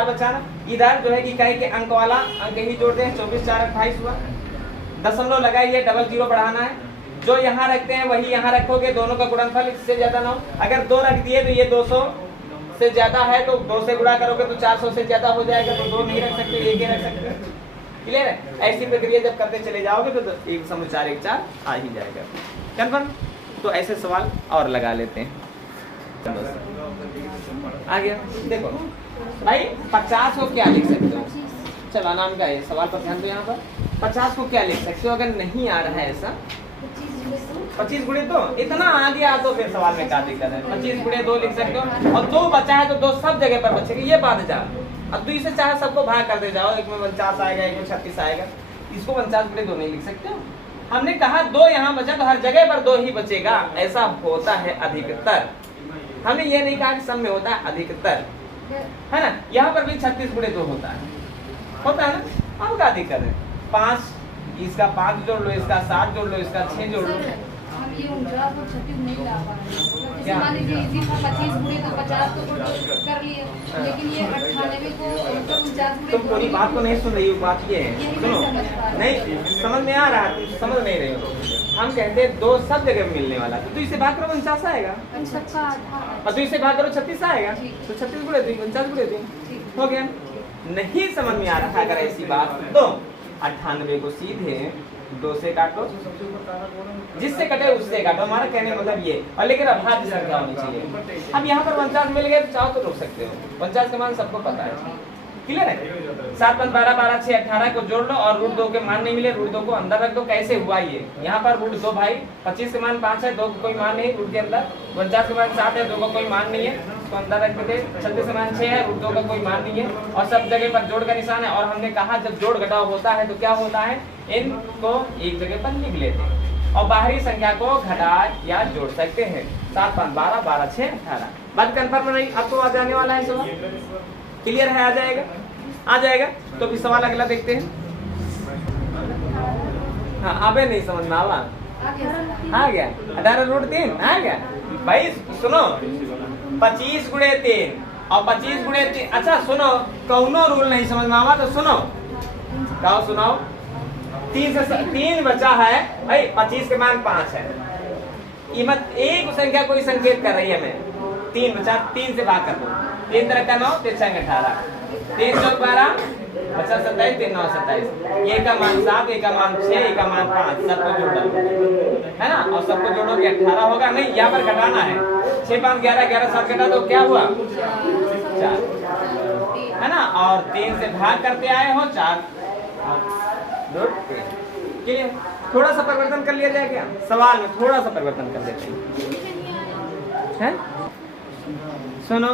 बचा ना। इधर जो है कि कहे के अंक वाला अंक ही जोड़ते हैं, 24 4 28 हुआ। दशमलव लगाइए, डबल 0 बढ़ाना है, जो यहाँ रखते हैं वही यहाँ रखोगे, दोनों का गुणनफल इससे ज्यादा ना हो। अगर 2 रख दिए तो ये 200 से ज्यादा है तो 2 से गुणा करोगे तो 400 से ज्यादा हो जाएगा, तो 2 नहीं रख सकते, 1 ही रख सकते। क्लियर है? ऐसी प्रक्रिया जब करते चले जाओगे तो 1/4 आ ही जाएगा। कन्फर्म? तो ऐसे सवाल और लगा लेते हैं। आ गया? देखो भाई 50 को क्या लिख सकते हो? चलो नाम का है सवाल पर ध्यान दो। यहाँ पर 50 को क्या लिख सकते हो? अगर नहीं आ रहा है ऐसा 25 गुणे 2, इतना आ गया तो फिर सवाल में क्या दिक्कत है? 25 गुणे 2 लिख सकते हो, और 2 बचा है तो 2 सब जगह पर बचेगा, ये बात जा। अब 2 से चाहे सबको भाग कर दे जाओ, एक में 49 आएगा, एक में 36 आएगा, इसको 49 गुणे 2 नहीं लिख सकते हो। हमने कहा 2 यहाँ बचा तो हर जगह पर 2 ही बचेगा, ऐसा होता है अधिकतर। हमने ये नहीं कहा कि सब में होता है, अधिकतर है ना। यहाँ पर भी 36 गुणे 2 होता है ना। अब क्या दिक्कत है? 5 इसका 5 जोड़ लो, इसका 7 जोड़ लो, इसका 6 जोड़ लो। हम ये 49 और 36 नहीं ला पा रहे हैं। क्या? मान लीजिए इसी का 25 गुणे तो 50 तो कर लिए, लेकिन ये 98 को 49 गुणे तुम पूरी बात को नहीं सुन रही हो। बात ये है, सुनो, नहीं समझ में आ रहा है, तुम समझ नहीं रहे हो। हम कहते हैं 2 सब जगह मिलने वाला, तो 2 से भाग करो 49 आएगा, और 2 से भाग करो 36 आएगा, तो 36 गुणे 2 49 गुणे 2 हो गया। नहीं समझ में आ रहा है अगर ऐसी बात, तो 98 को सीधे 2 से काटो, जिससे कटे उससे काटो, हमारा कहने मतलब ये। और लेकिन अभाज्य संख्या होनी चाहिए। अब यहाँ पर 49 मिल गए तो चाहो तो रोक सकते हो, 49 का मान सबको पता है। क्लियर है? 7 5 12 12 6 18 को जोड़ लो, और रूट 2 के मान नहीं मिले, रूट 2 को अंदर रख दो। कैसे हुआ ये? यहाँ पर रूट 2 भाई 25 के मान 5 है, 2 का कोई मान नहीं रूट के अंदर, 49 के मान 7 है, 2 का कोई मान नहीं है, इसको अंदर रख देते, 36 के मान 6 है, रूट 2 का कोई मान नहीं है और सब जगह पर जोड़ का निशान है। और हमने कहा जब जोड़ घटाव होता है तो क्या होता है, इनको एक जगह पर लिख लेते हैं और बाहरी संख्या को घटा या जोड़ सकते हैं। 7 5 12, 12 6 18। बात कंफर्म रही। अब तो आ जाने वाला है सवाल, क्लियर है? आ जाएगा, आ जाएगा। तो फिर सवाल अगला देखते हैं। हाँ, अबे नहीं समझ में आवा, आ गया 18 रूट 3 आ गया भाई। सुनो 25 गुणे 3 और 25 गुणे 3। अच्छा सुनो, कौनो रूल नहीं समझ में आवा तो सुनो, कहो सुनाओ। 3 बचा है भाई, 25 के मान 5 है। कीमत एक संख्या कोई संकेत कर रही है हमें। 3 बचा, 3 से भाग कर दो। 3 तरह का 9, 3 6 18, 3 4 12 बचा 27, 3 9 27। ये का मान 7, ये का मान 6, ये का मान 5, सबको जोड़ दो, है ना। और सबको जोड़ोगे 18 होगा। नहीं, यहाँ पर घटाना है। 6 5 11, 11 7 घटा तो क्या हुआ 4, है ना। और 3 से भाग करते आए हो 4 रूट 3। क्लियर? थोड़ा सा परिवर्तन कर लिया जाए क्या सवाल में, थोड़ा सा परिवर्तन कर देते हैं। सुनो,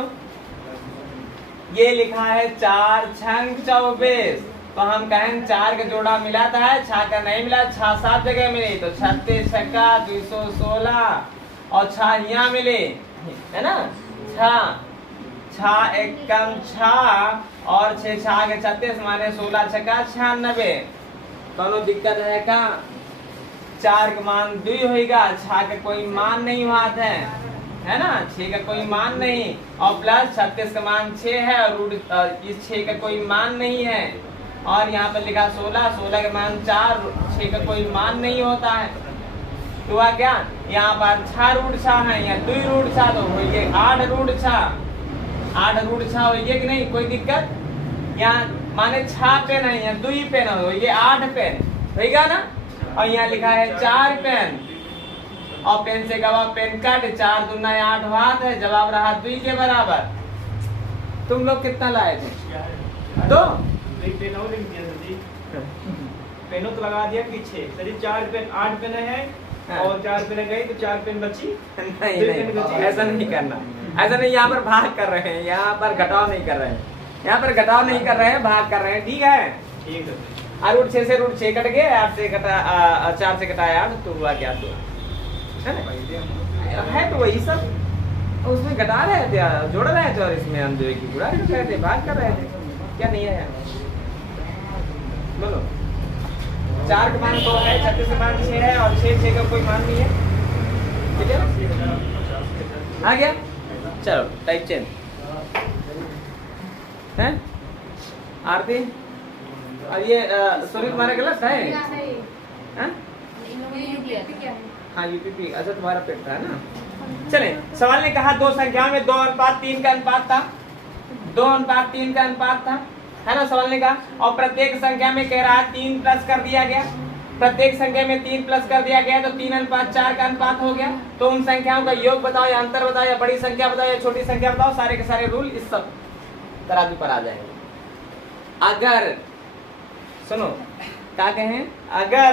ये लिखा है 4 छंग 24, तो हम कहें 4 का जोड़ा मिलाता है, 6 का नहीं मिला। 6 7 जगह मिले तो 36 छक्का 216 और 6 यहाँ मिले, है ना। 6 एक कम 6 और 6 6 के 36 माने 16 छक्का 96। दोनों दिक्कत है का, 4 का मान 2 होगा, 6 का कोई मान नहीं हुआ है ना। 6 का कोई मान नहीं और प्लस 36 का मान 6 है और रूट इस 6 का कोई मान नहीं है। और यहाँ पर लिखा 16, 16 का मान 4, 6 का कोई मान नहीं होता है। तो हुआ क्या, यहाँ पर 6 रूट 6 है, यहाँ 2 रूट 6 तो हो गए 8 रूट 6, 8 रूट 6 हो गए कि नहीं, कोई दिक्कत। यहाँ माने 6 पेन है, यहाँ 2 पेन हो गए 8 पेन होगा ना। और यहाँ लिखा है 4 पेन और पेन से गवा पेन काट, 4 दूना 8 हाथ है, जवाब रहा 2 के बराबर। तुम लोग कितना लाए थे? 2 पेनों तो लगा दिया पीछे। 4 पेन 8 पेन है और 4 पेन गई तो 4 पेन बची। नहीं, ऐसा नहीं करना, ऐसा नहीं। यहाँ पर भाग कर रहे हैं, यहाँ पर घटाव नहीं कर रहे हैं, यहाँ पर घटाव नहीं कर रहे हैं, भाग कर रहे हैं। ठीक है, ठीक है। रूट 6 से रूट 6 कट गए, 8 से घटा 4 से घटाया 8 तो हुआ क्या 2, है तो वही सब। उसमें घटा रहे थे, जोड़ रहे थे और इसमें हम जो की गुणा कर रहे थे, भाग कर रहे थे। क्या नहीं है बोलो। 4 का मान 2 है, 36 का मान 6 है और 6 का कोई मान नहीं है। ठीक है, आ गया। चलो टाइप चेंज है आरती। और ये सॉरी तुम्हारा गलत है, हाँ हाँ यूपीपी। अच्छा तुम्हारा पेट था ना। चले, सवाल ने कहा 2 संख्याओं में 2:3 का अनुपात था, 2:3 का अनुपात था, है ना। सवाल ने कहा और प्रत्येक संख्या में कह रहा है 3 प्लस कर दिया गया, प्रत्येक संख्या में 3 प्लस कर दिया गया तो 3:4 का अनुपात हो गया। तो उन संख्याओं का योग बताओ या अंतर बताओ या बड़ी संख्या बताओ या छोटी संख्या बताओ। सारे के सारे रूल इस सब तराजू पर आ जाएंगे। अगर सुनो क्या कहें, अगर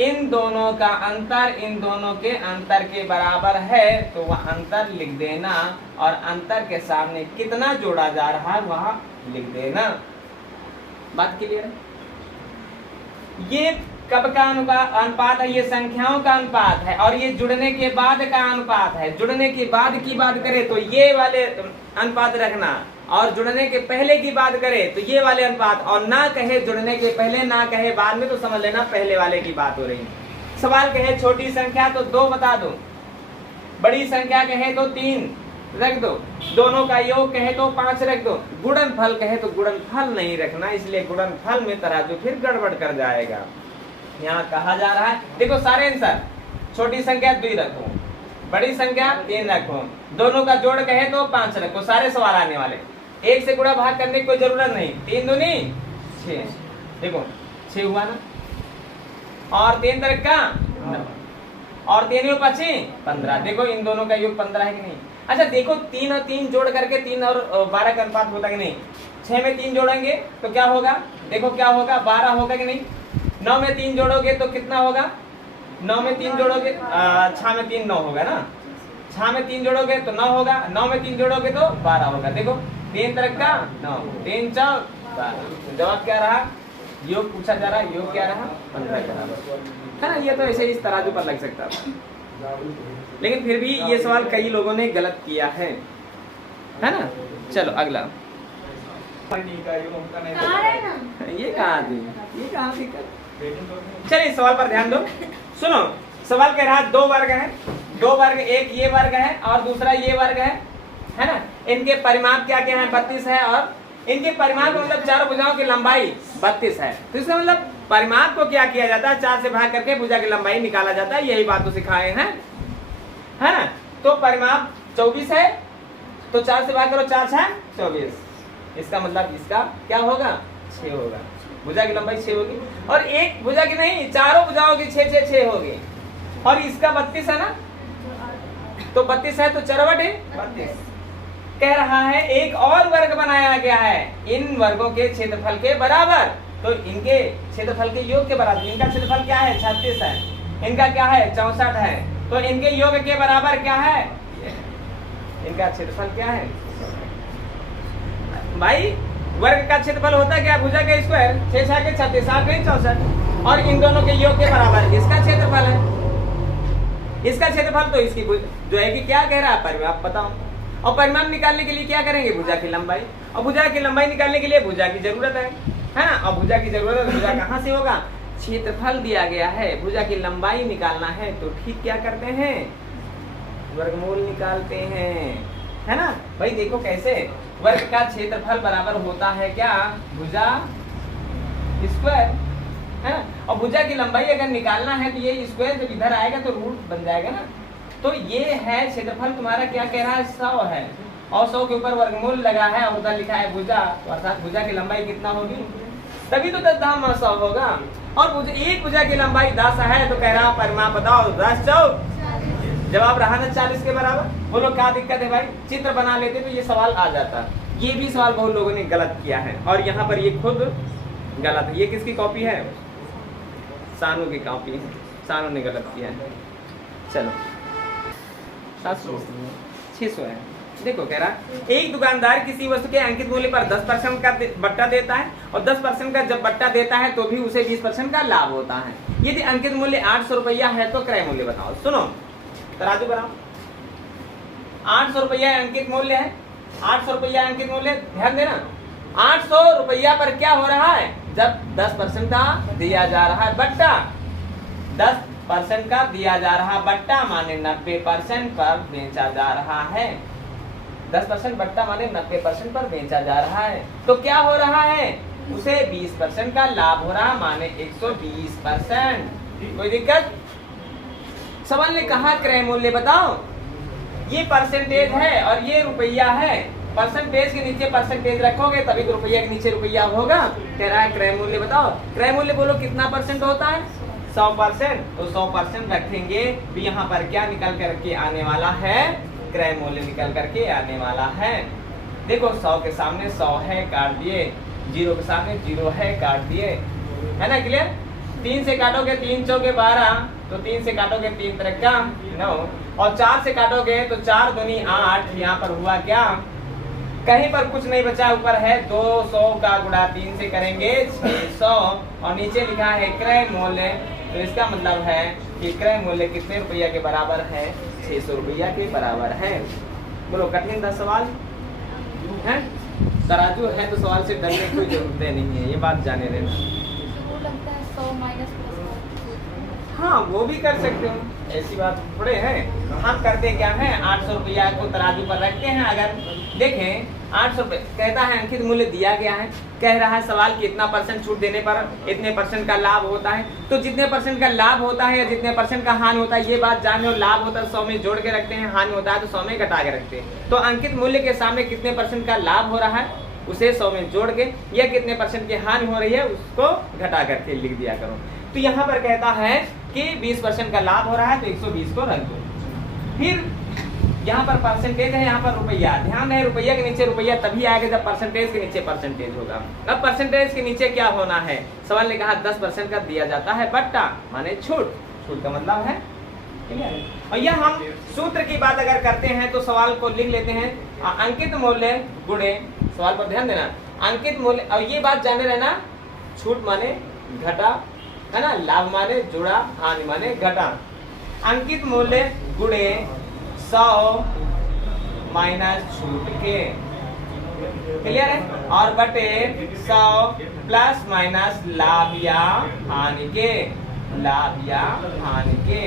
इन दोनों का अंतर इन दोनों के अंतर के बराबर है तो वह अंतर लिख देना और अंतर के सामने कितना जोड़ा जा रहा है वह लिख देना। बात क्लियर है? ये कब का अनुपात है? ये संख्याओं का अनुपात है और ये जुड़ने के बाद का अनुपात है। जुड़ने के बाद की बात करें तो ये वाले अनुपात रखना और जुड़ने के पहले की बात करें तो ये वाले अनुपात, और ना कहे जुड़ने के पहले ना कहे बाद में तो समझ लेना पहले वाले की बात हो रही है। सवाल कहे छोटी संख्या तो 2 बता दो, बड़ी संख्या कहे तो 3 रख दो, दोनों का योग कहे तो 5 रख दो, गुणनफल कहे तो गुणनफल नहीं रखना, इसलिए गुणनफल में तराजू फिर गड़बड़ कर जाएगा। यहाँ कहा जा रहा है देखो सारे आंसर, छोटी संख्या 2 रखो, बड़ी संख्या 3 रखो, दोनों का जोड़ कहे तो 5 रखो। सारे सवाल आने वाले 1 से गुणा भाग करने की कोई जरूरत नहीं। 3 दूनी 6, देखो 6 हुआ ना, और 3 तरह का 9 और 3 में 5 15। देखो इन दोनों का योग 15 है कि नहीं। अच्छा देखो 3 और 3 जोड़ करके 3 और 12 का अनुपात होता कि नहीं। 6 में 3 जोड़ेंगे तो क्या होगा, देखो क्या होगा 12 होगा कि नहीं। 9 में 3 जोड़ोगे तो कितना होगा, 9 में 3 जोड़ोगे 6 में 3 9 होगा ना, 6 में 3 जोड़ोगे तो 9 होगा, 9 में 3 जोड़ोगे तो 12 होगा। देखो 3 तरह का 9, 3 4 12। जवाब क्या रहा? योग पूछा जा रहा है, योग क्या रहा? 15 के बराबर है ना। ये तो ऐसे इस तराजू पर लग सकता था, लेकिन फिर भी ये सवाल कई लोगों ने गलत किया है ना। चलो अगला। ये कहाँ थी, ये कहाँ थी? चलिए सवाल पर ध्यान दो, सुनो। सवाल कह रहा है 2 वर्ग है, 2 वर्ग, एक ये वर्ग है और दूसरा ये वर्ग है ना। इनके परिमाप क्या क्या है? 32 है, और इनके परिमाप का मतलब चारों भुजाओं की लंबाई 32 है। तो इसका मतलब परिमाप को क्या किया जाता है? 4 से भाग करके भुजा की लंबाई निकाला जाता है। यही बात तो सिखाए हैं, है ना। तो परिमाप 24 है, तो 4 से भाग करो, 4 6 24। इसका मतलब इसका क्या होगा? 6 होगा। भुजा की लंबाई 6 होगी, और एक भुजा की नहीं, चारों भुजाओं की 6 6 6 होगी। और इसका 32 है ना, तो 32 है तो 4 बटे 32। कह रहा है एक और वर्ग बनाया गया है इन वर्गों के क्षेत्रफल के बराबर, तो इनके क्षेत्रफल के योग के बराबर। इनका क्षेत्रफल क्या है? 36 है, इनका क्या है? 64 है, तो इनके योग के बराबर क्या है? इनका क्षेत्रफल क्या है? भाई वर्ग का क्षेत्रफल होता है क्या? भुजा का स्क्वायर, 6 6 के 36, 7 के 64, और इन दोनों के योग के बराबर इसका क्षेत्रफल है। इसका क्षेत्रफल तो इसकी जो है कि क्या कह रहा है? परिमाप बताओ। और परिमाप निकालने के लिए क्या करेंगे? भुजा की लंबाई। और भुजा की लंबाई निकालने के लिए भुजा की जरूरत है ना। और भुजा की जरूरत है, भुजा कहाँ से होगा? क्षेत्रफल दिया गया है, भुजा की लंबाई निकालना है, तो ठीक क्या करते हैं? वर्गमूल निकालते हैं, है ना। भाई देखो कैसे वर्ग का क्षेत्रफल बराबर होता है क्या? भुजा स्क्वायर, है ना। और भुजा की लंबाई अगर निकालना है तो ये स्क्वायर जब इधर आएगा तो रूट बन जाएगा ना। तो ये है क्षेत्रफल तुम्हारा, क्या कह रहा है? 100 है, और 100 के ऊपर वर्गमूल लगा है, और उधर लिखा है भुजा, तो अर्थात भुजा की लंबाई कितना होगी? तभी तो 10 दाम 100 होगा। और एक भुजा की लंबाई 10 है, तो कह रहा परिमाप बताओ। 10 4 जवाब रहा ना 40 के बराबर। बोलो क्या दिक्कत है भाई? चित्र बना लेते तो ये सवाल आ जाता। ये भी सवाल बहुत लोगों ने गलत किया है, और यहाँ पर ये खुद गलत है। ये किसकी कॉपी है? सानू की कॉपी है, सानू ने गलत किया है। चलो 600 है। देखो कह रहा एक दुकानदार किसी वस्तु के अंकित मूल्य पर 10% का बट्टा देता है, और 10% का जब बट्टा देता है तो भी उसे 20% का लाभ होता है। यदि अंकित मूल्य 800 रुपया है तो क्रय मूल्य बताओ। सुनो तराजू बनाओ। 800 रुपया अंकित मूल्य है, 800 रुपया अंकित मूल्य, ध्यान देना। 800 रुपया पर क्या हो रहा है? जब 10% का दिया जा रहा है बट्टा, 10% का दिया जा रहा बट्टा माने 90% पर बेचा जा रहा है। 10% बट्टा माने 90% पर बेचा जा रहा है, तो क्या हो रहा है? उसे 20% का लाभ हो रहा, माने 120%। कोई दिक्कत? सवाल ने कहा क्रय मूल्य बताओ। ये परसेंटेज है और ये रुपया है। परसेंटेज के नीचे परसेंटेज रखोगे तभी तो रुपया के नीचे रुपया होगा। कह रहा है क्रय मूल्य बताओ। क्रय मूल्य बोलो कितना परसेंट होता है? 100%। तो 100% रखेंगे तो यहाँ पर क्या निकल करके आने वाला है? क्रय मूल्य निकल करके आने वाला है। देखो 100 के सामने 100 है, काट दिए। 0 के सामने 0 है, काट दिए। है ना क्लियर? 3 से काटोगे 3 चौके 12, तो 3 से काटोगे 3 तरह का 9, और 4 से काटोगे तो 4 दूनी 8। यहाँ पर हुआ क्या? कहीं पर कुछ नहीं बचा, ऊपर है 200 का गुणा 3 से करेंगे 600, और नीचे लिखा है क्रय मूल्य। तो इसका मतलब है कि क्रय मूल्य कितने रुपया के बराबर है? 600 रुपया के बराबर है। बोलो कठिन था सवाल है? तराजू है तो सवाल से डरने की कोई जरूरत नहीं है, ये बात जाने देना। वो लगता है 100 माइनस प्लस। हाँ वो भी कर सकते हो, ऐसी बात थोड़े हैं। हम करते क्या है? 800 रुपया को तराजू पर रखते हैं। अगर देखें 800 रुपये कहता है अंकित मूल्य दिया गया है, कह रहा है सवाल कि इतना परसेंट छूट देने पर इतने परसेंट का लाभ होता है। तो जितने परसेंट का लाभ होता है या जितने परसेंट का हानि होता है ये बात जाने। लाभ होता है 100 में जोड़ के रखते हैं, हानि होता है तो 100 में घटा के रखते हैं। तो अंकित मूल्य के सामने कितने परसेंट का लाभ हो रहा है उसे 100 में जोड़ के, या कितने परसेंट की हानि हो रही है उसको घटा करके लिख दिया करो। तो यहाँ पर कहता है कि 20% का लाभ हो रहा है तो 120 को रख दो। फिर यहाँ पर परसेंटेज है, यहाँ पर रुपया। ध्यान है रुपया के नीचे रुपया तभी आएगा जब परसेंटेज के नीचे परसेंटेज होगा। अब परसेंटेज के नीचे क्या होना है? सवाल ने कहा 10% का दिया जाता है बट्टा, माने छूट। छूट का मतलब है और यह हम सूत्र की बात अगर करते हैं तो सवाल को लिख लेते हैं, अंकित मूल्य गुणे, सवाल पर ध्यान देना, अंकित मूल्य, और ये बात जाने रहना, छूट माने घटा, है ना, लाभ माने जुड़ा, हानि माने घटा। अंकित मूल्य गुणे 100 माइनस छूट के, क्लियर है, और बटे 100 प्लस माइनस लाभ या हानि के, लाभ या हानि के।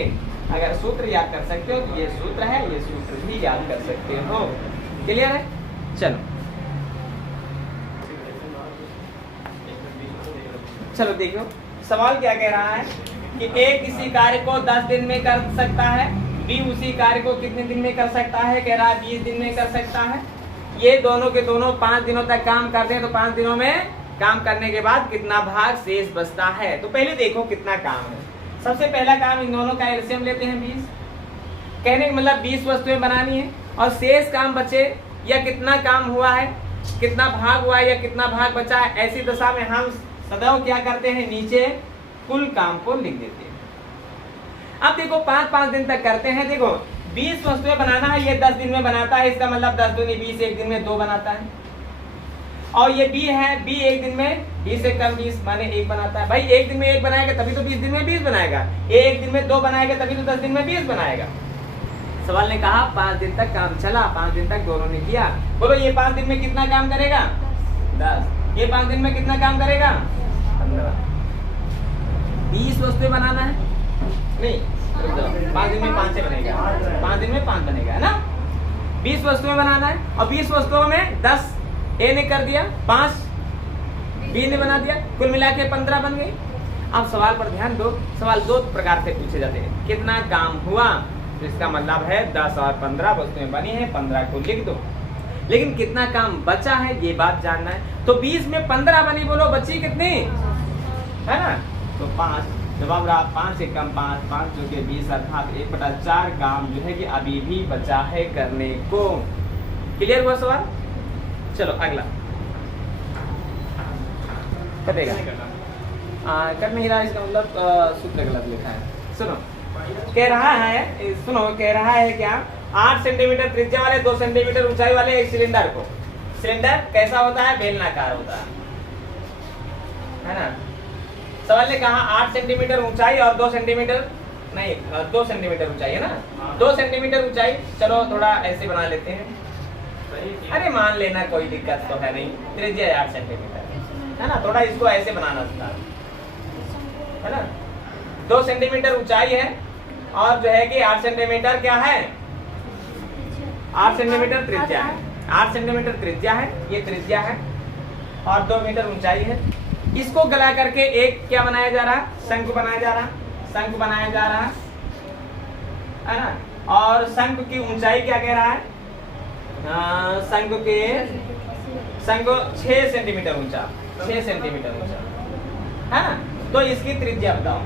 अगर सूत्र याद कर सकते हो तो ये सूत्र है, ये सूत्र भी याद कर सकते हो, क्लियर है। चलो चलो देखो सवाल क्या कह रहा है कि A किसी कार्य को 10 दिन में कर सकता है, B उसी कार्य को कितने दिन में कर सकता है, कह रहा है 20 दिन में कर सकता है। ये दोनों के दोनों 5 दिनों तक काम करते हैं, तो 5 दिनों में काम करने के बाद कितना भाग शेष बचता है। तो पहले देखो कितना काम है। सबसे पहला काम इन दोनों का एलसीएम लेते हैं 20, कहने का मतलब 20 वस्तुएं बनानी है, और शेष काम बचे या कितना काम हुआ है, कितना भाग हुआ है या कितना भाग बचा है, ऐसी दशा में हम सदैव क्या करते हैं, नीचे कुल काम को लिख देते हैं। अब देखो 5-5 दिन तक करते हैं, देखो 20 वस्तुएं बनाना है, ये 10 दिन में बनाता है, इसका मतलब 10 दूनी 20, एक दिन में 2 बनाता है। और ये B है, B एक दिन में 20 से कम 20 माने 1 बनाता है। भाई एक दिन में 1 बनाएगा तभी तो 20 दिन में 20 बनाएगा, एक दिन में 2 बनाएगा तभी तो 10 दिन में 20 बनाएगा। सवाल ने कहा 5 दिन तक काम चला, 5 दिन तक दोनों ने किया। बोलो ये 5 दिन में कितना काम करेगा, 10। ये 5 दिन में कितना काम करेगा, 15। 20 वस्तुएं बनाना है, नहीं 5 दिन में 5 से बनेगा, 5 दिन में 5 बनेगा, है ना। 20 वस्तुएं बनाना है, और 20 वस्तुओं में 10 A ने कर दिया, 5 B ने बना दिया, कुल मिला के 15 बन गई। अब सवाल पर ध्यान दो, सवाल 2 प्रकार से पूछे जाते हैं, कितना काम हुआ, तो इसका मतलब है 10 और 15 वस्तुएं बनी है, 15 को लिख दो। लेकिन कितना काम बचा है ये बात जानना है, तो 20 में 15 बनी, बोलो बची कितनी, है ना, तो 5। जवाब रहा 5 से कम 5, 5 जो कि 20, अर्थात 1/4 काम जो है कि अभी भी बचा है करने को। क्लियर हुआ सवाल। चलो अगला कटेगा, कट नहीं रहा, इसका मतलब सूत्र गलत लिखा है। सुनो कह रहा है, सुनो कह रहा है क्या, 8 सेंटीमीटर त्रिज्या वाले 2 सेंटीमीटर ऊंचाई वाले एक सिलेंडर को, सिलेंडर कैसा होता है, बेलनाकार होता है ना। सवाल ने कहा 8 सेंटीमीटर ऊंचाई और 2 सेंटीमीटर, नहीं 2 सेंटीमीटर ऊंचाई है ना, 2 सेंटीमीटर ऊंचाई। चलो थोड़ा ऐसे बना लेते हैं, अरे मान लेना कोई दिक्कत तो है नहीं, त्रिज्या 8 सेंटीमीटर है ना, थोड़ा इसको ऐसे बनाना था, है ना। 2 सेंटीमीटर ऊंचाई है और जो है कि 8 सेंटीमीटर क्या है, 8 सेंटीमीटर त्रिज्या है, 8 सेंटीमीटर त्रिज्या है, ये त्रिज्या है, और 2 मीटर ऊंचाई है। इसको गला करके एक क्या बनाया जा रहा है, शंकु बनाया जा रहा है, शंकु बनाया जा रहा है ना। और शंकु की ऊंचाई क्या कह रहा है, शंकु 6 सेंटीमीटर ऊंचा, 6 सेंटीमीटर ऊंचा है ना। तो इसकी त्रिज्या बताओ।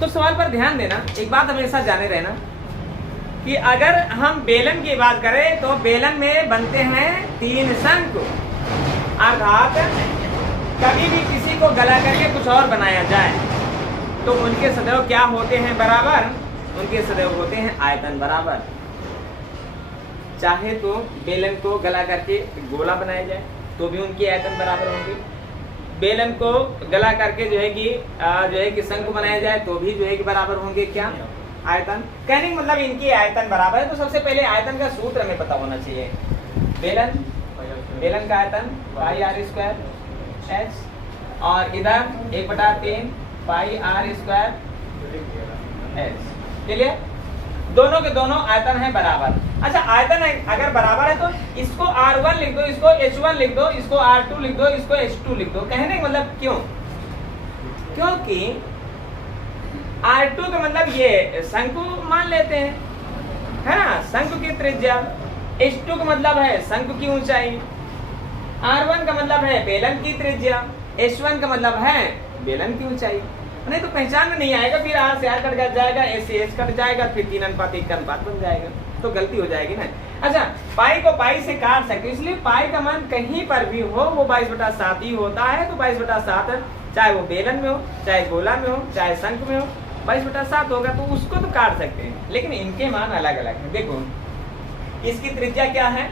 तो सवाल पर ध्यान देना, एक बात हमेशा जाने रहना कि अगर हम बेलन की बात करें तो बेलन में बनते हैं 3 शंकु, अर्थात कभी भी किसी को गला करके कुछ और बनाया जाए तो उनके सदैव क्या होते हैं, बराबर, उनके सदैव होते हैं आयतन बराबर। चाहे तो बेलन को गला करके गोला बनाया जाए तो भी उनकी आयतन बराबर होंगे, बेलन को गला करके जो है कि शंकु बनाया जाए तो भी जो है कि बराबर होंगे क्या, आयतन। कहने का मतलब इनकी आयतन बराबर है। तो सबसे पहले आयतन का सूत्र हमें पता होना चाहिए। बेलन का आयतन पाई आर स्क्वायर एच, और इधर 1/3 पाई आर स्क्वायर एच। क्लियर, दोनों के दोनों आयतन है बराबर। अच्छा आयतन अगर बराबर है तो इसको R1 लिख दो, इसको H1 लिख दो, इसको R2 लिख दो, इसको H2 लिख दो। कहने का मतलब क्यों, क्योंकि R2 का मतलब ये शंकु मान लेते हैं, है ना, शंकु की त्रिज्या। H2 का मतलब है शंकु की ऊंचाई, R1 का मतलब है बेलन की त्रिज्या, H1 का मतलब है बेलन की ऊंचाई। नहीं तो पहचान में नहीं आएगा, फिर R से R कट जाएगा, S से S कट जाएगा, फिर 3 अनुपात 1 का अनुपात बन जाएगा, तो गलती हो जाएगी ना। अच्छा पाई को पाई से काट सकते, इसलिए पाई का मान कहीं पर भी हो वो 22/7 ही होता है। तो 22/7 चाहे वो बेलन में हो, चाहे गोला में हो, चाहे शंकु में हो, 22/7 होगा तो उसको तो काट सकते हैं, लेकिन इनके मान अलग अलग है। देखो इसकी त्रिज्या क्या है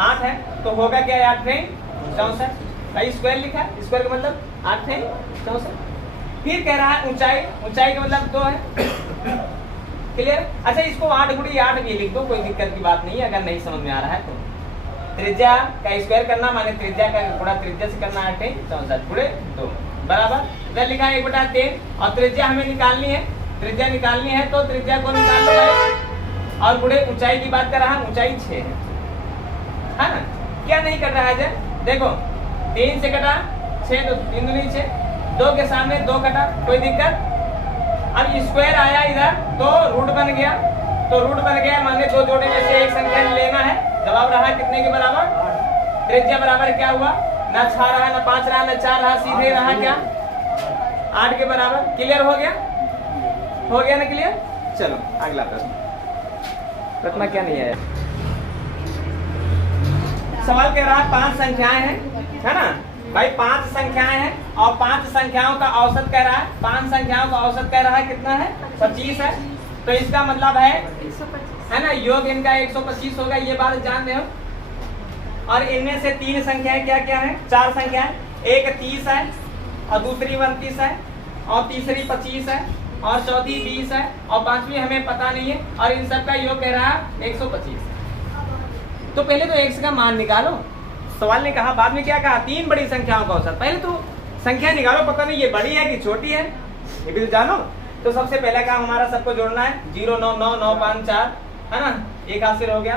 8 है, तो होगा क्या 8 है 64, भाई स्क्वायर लिखा है, स्क्वायर का मतलब 8 है 64। फिर कह रहा है ऊंचाई, ऊंचाई का मतलब 2 है। क्लियर? अच्छा इसको 8 गुणी 8 भी लिख दो, कोई दिक्कत की बात नहीं है अगर नहीं समझ में आ रहा है तो। त्रिज्या का स्क्वायर करना माने त्रिज्या का गुणा त्रिज्या से करना 8 है 64 गुणे 2 बराबर इधर लिखा है 1/3 और त्रिज्या हमें निकालनी है, त्रिज्या निकालनी है तो त्रिज्या को निकाल लो भाई। और गुणे ऊंचाई की बात कर रहा है, ऊंचाई 6 है ना। क्या नहीं कर रहा है जय, देखो 3 से कटा 6 तो 3 दूनी 6, 2 के सामने 2 कटा, कोई दिक्कत। अब स्क्वायर आया इधर तो रूट बन गया, तो रूट बन गया माने 2 जोड़े में से एक संख्या लेना है। जवाब रहा कितने के बराबर, त्रिज्या बराबर क्या हुआ, ना 6 रहा ना 5 रहा ना 4 रहा, सीधे रहा क्या 8 के बराबर। क्लियर हो गया, हो गया ना क्लियर। चलो अगला प्रश्न, प्रश्न क्या नहीं है। सवाल कह रहा है 5 संख्याएं हैं, है ना भाई 5 संख्याएं हैं और 5 संख्याओं का औसत कह रहा है, 5 संख्याओं का औसत कह रहा है कितना है 25 है। तो इसका मतलब है ना योग इनका 125 होगा, ये बात जान रहे हो। और इनमें से 3 संख्याएं क्या क्या है, 4 संख्याएं, एक 30 है और दूसरी 29 है और तीसरी 25 है और चौथी 20 है और 5वीं हमें पता नहीं है, और इन सब का योग कह रहा है 125। तो पहले तो x का मान निकालो। सवाल ने कहा, बाद में क्या कहा, 3 बड़ी संख्याओं का औसत। पहले तो संख्या निकालो, पता नहीं ये बड़ी है कि छोटी है, ये भी तो जानो। तो सबसे पहला काम हमारा सबको जोड़ना है, 0 9 9 9 5 4 है ना, एक हासिल हो गया,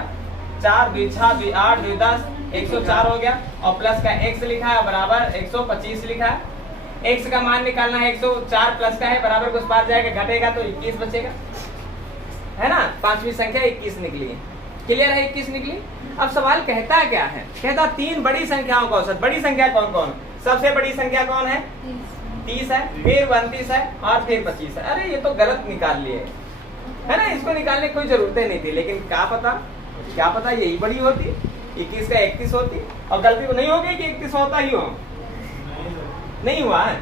4 2 6 2 8 2 10 104 हो गया, और प्लस का x लिखा है बराबर 125 लिखा है। x का मान निकालना है, 104 प्लस का है बराबर को उस पार जाएगा, घटेगा तो 21 बचेगा, है ना। 5वीं संख्या 21 निकली है। क्लियर है, 21 निकली। अब सवाल कहता क्या है, कहता 3 बड़ी संख्याओं का औसत। बड़ी संख्या कौन कौन, सबसे बड़ी संख्या कौन है 30 है, फिर 29 है और फिर 25 है। अरे ये तो गलत निकाल लिए है ना, इसको निकालने की कोई जरूरत नहीं थी, लेकिन क्या पता यही बड़ी होती, 21 का 31 होती, और गलती तो नहीं होगी कि 31 होता ही हो, नहीं हुआ है।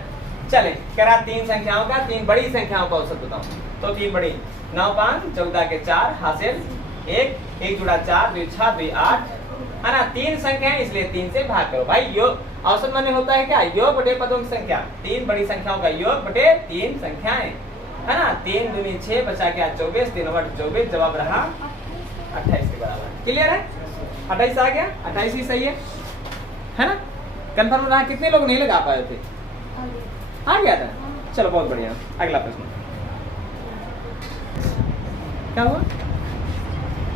चले करा 3 संख्याओं का, 3 बड़ी संख्याओं का औसत बताओ। तो 3 बड़ी 9 5 14 के 4 हासिल 1 1 जुड़ा 4 2 6 2 8 है ना। 3 संख्याएं इसलिए 3 से भाग करो भाई। योग औसत माने होता है क्या, योग बटे पदों की संख्या। 3 बड़ी संख्याओं का योग बटे 3 संख्याएं, है ना। 3 दूनी 6 बचा के 24, 3 बटे 24, जवाब रहा 28 के बराबर। क्लियर है, 28 आ गया, 28 ही सही है ना। कंफर्म रहा। कितने लोग नहीं लगा पाए थे, आ गया था। चलो बहुत बढ़िया, अगला प्रश्न क्या हुआ,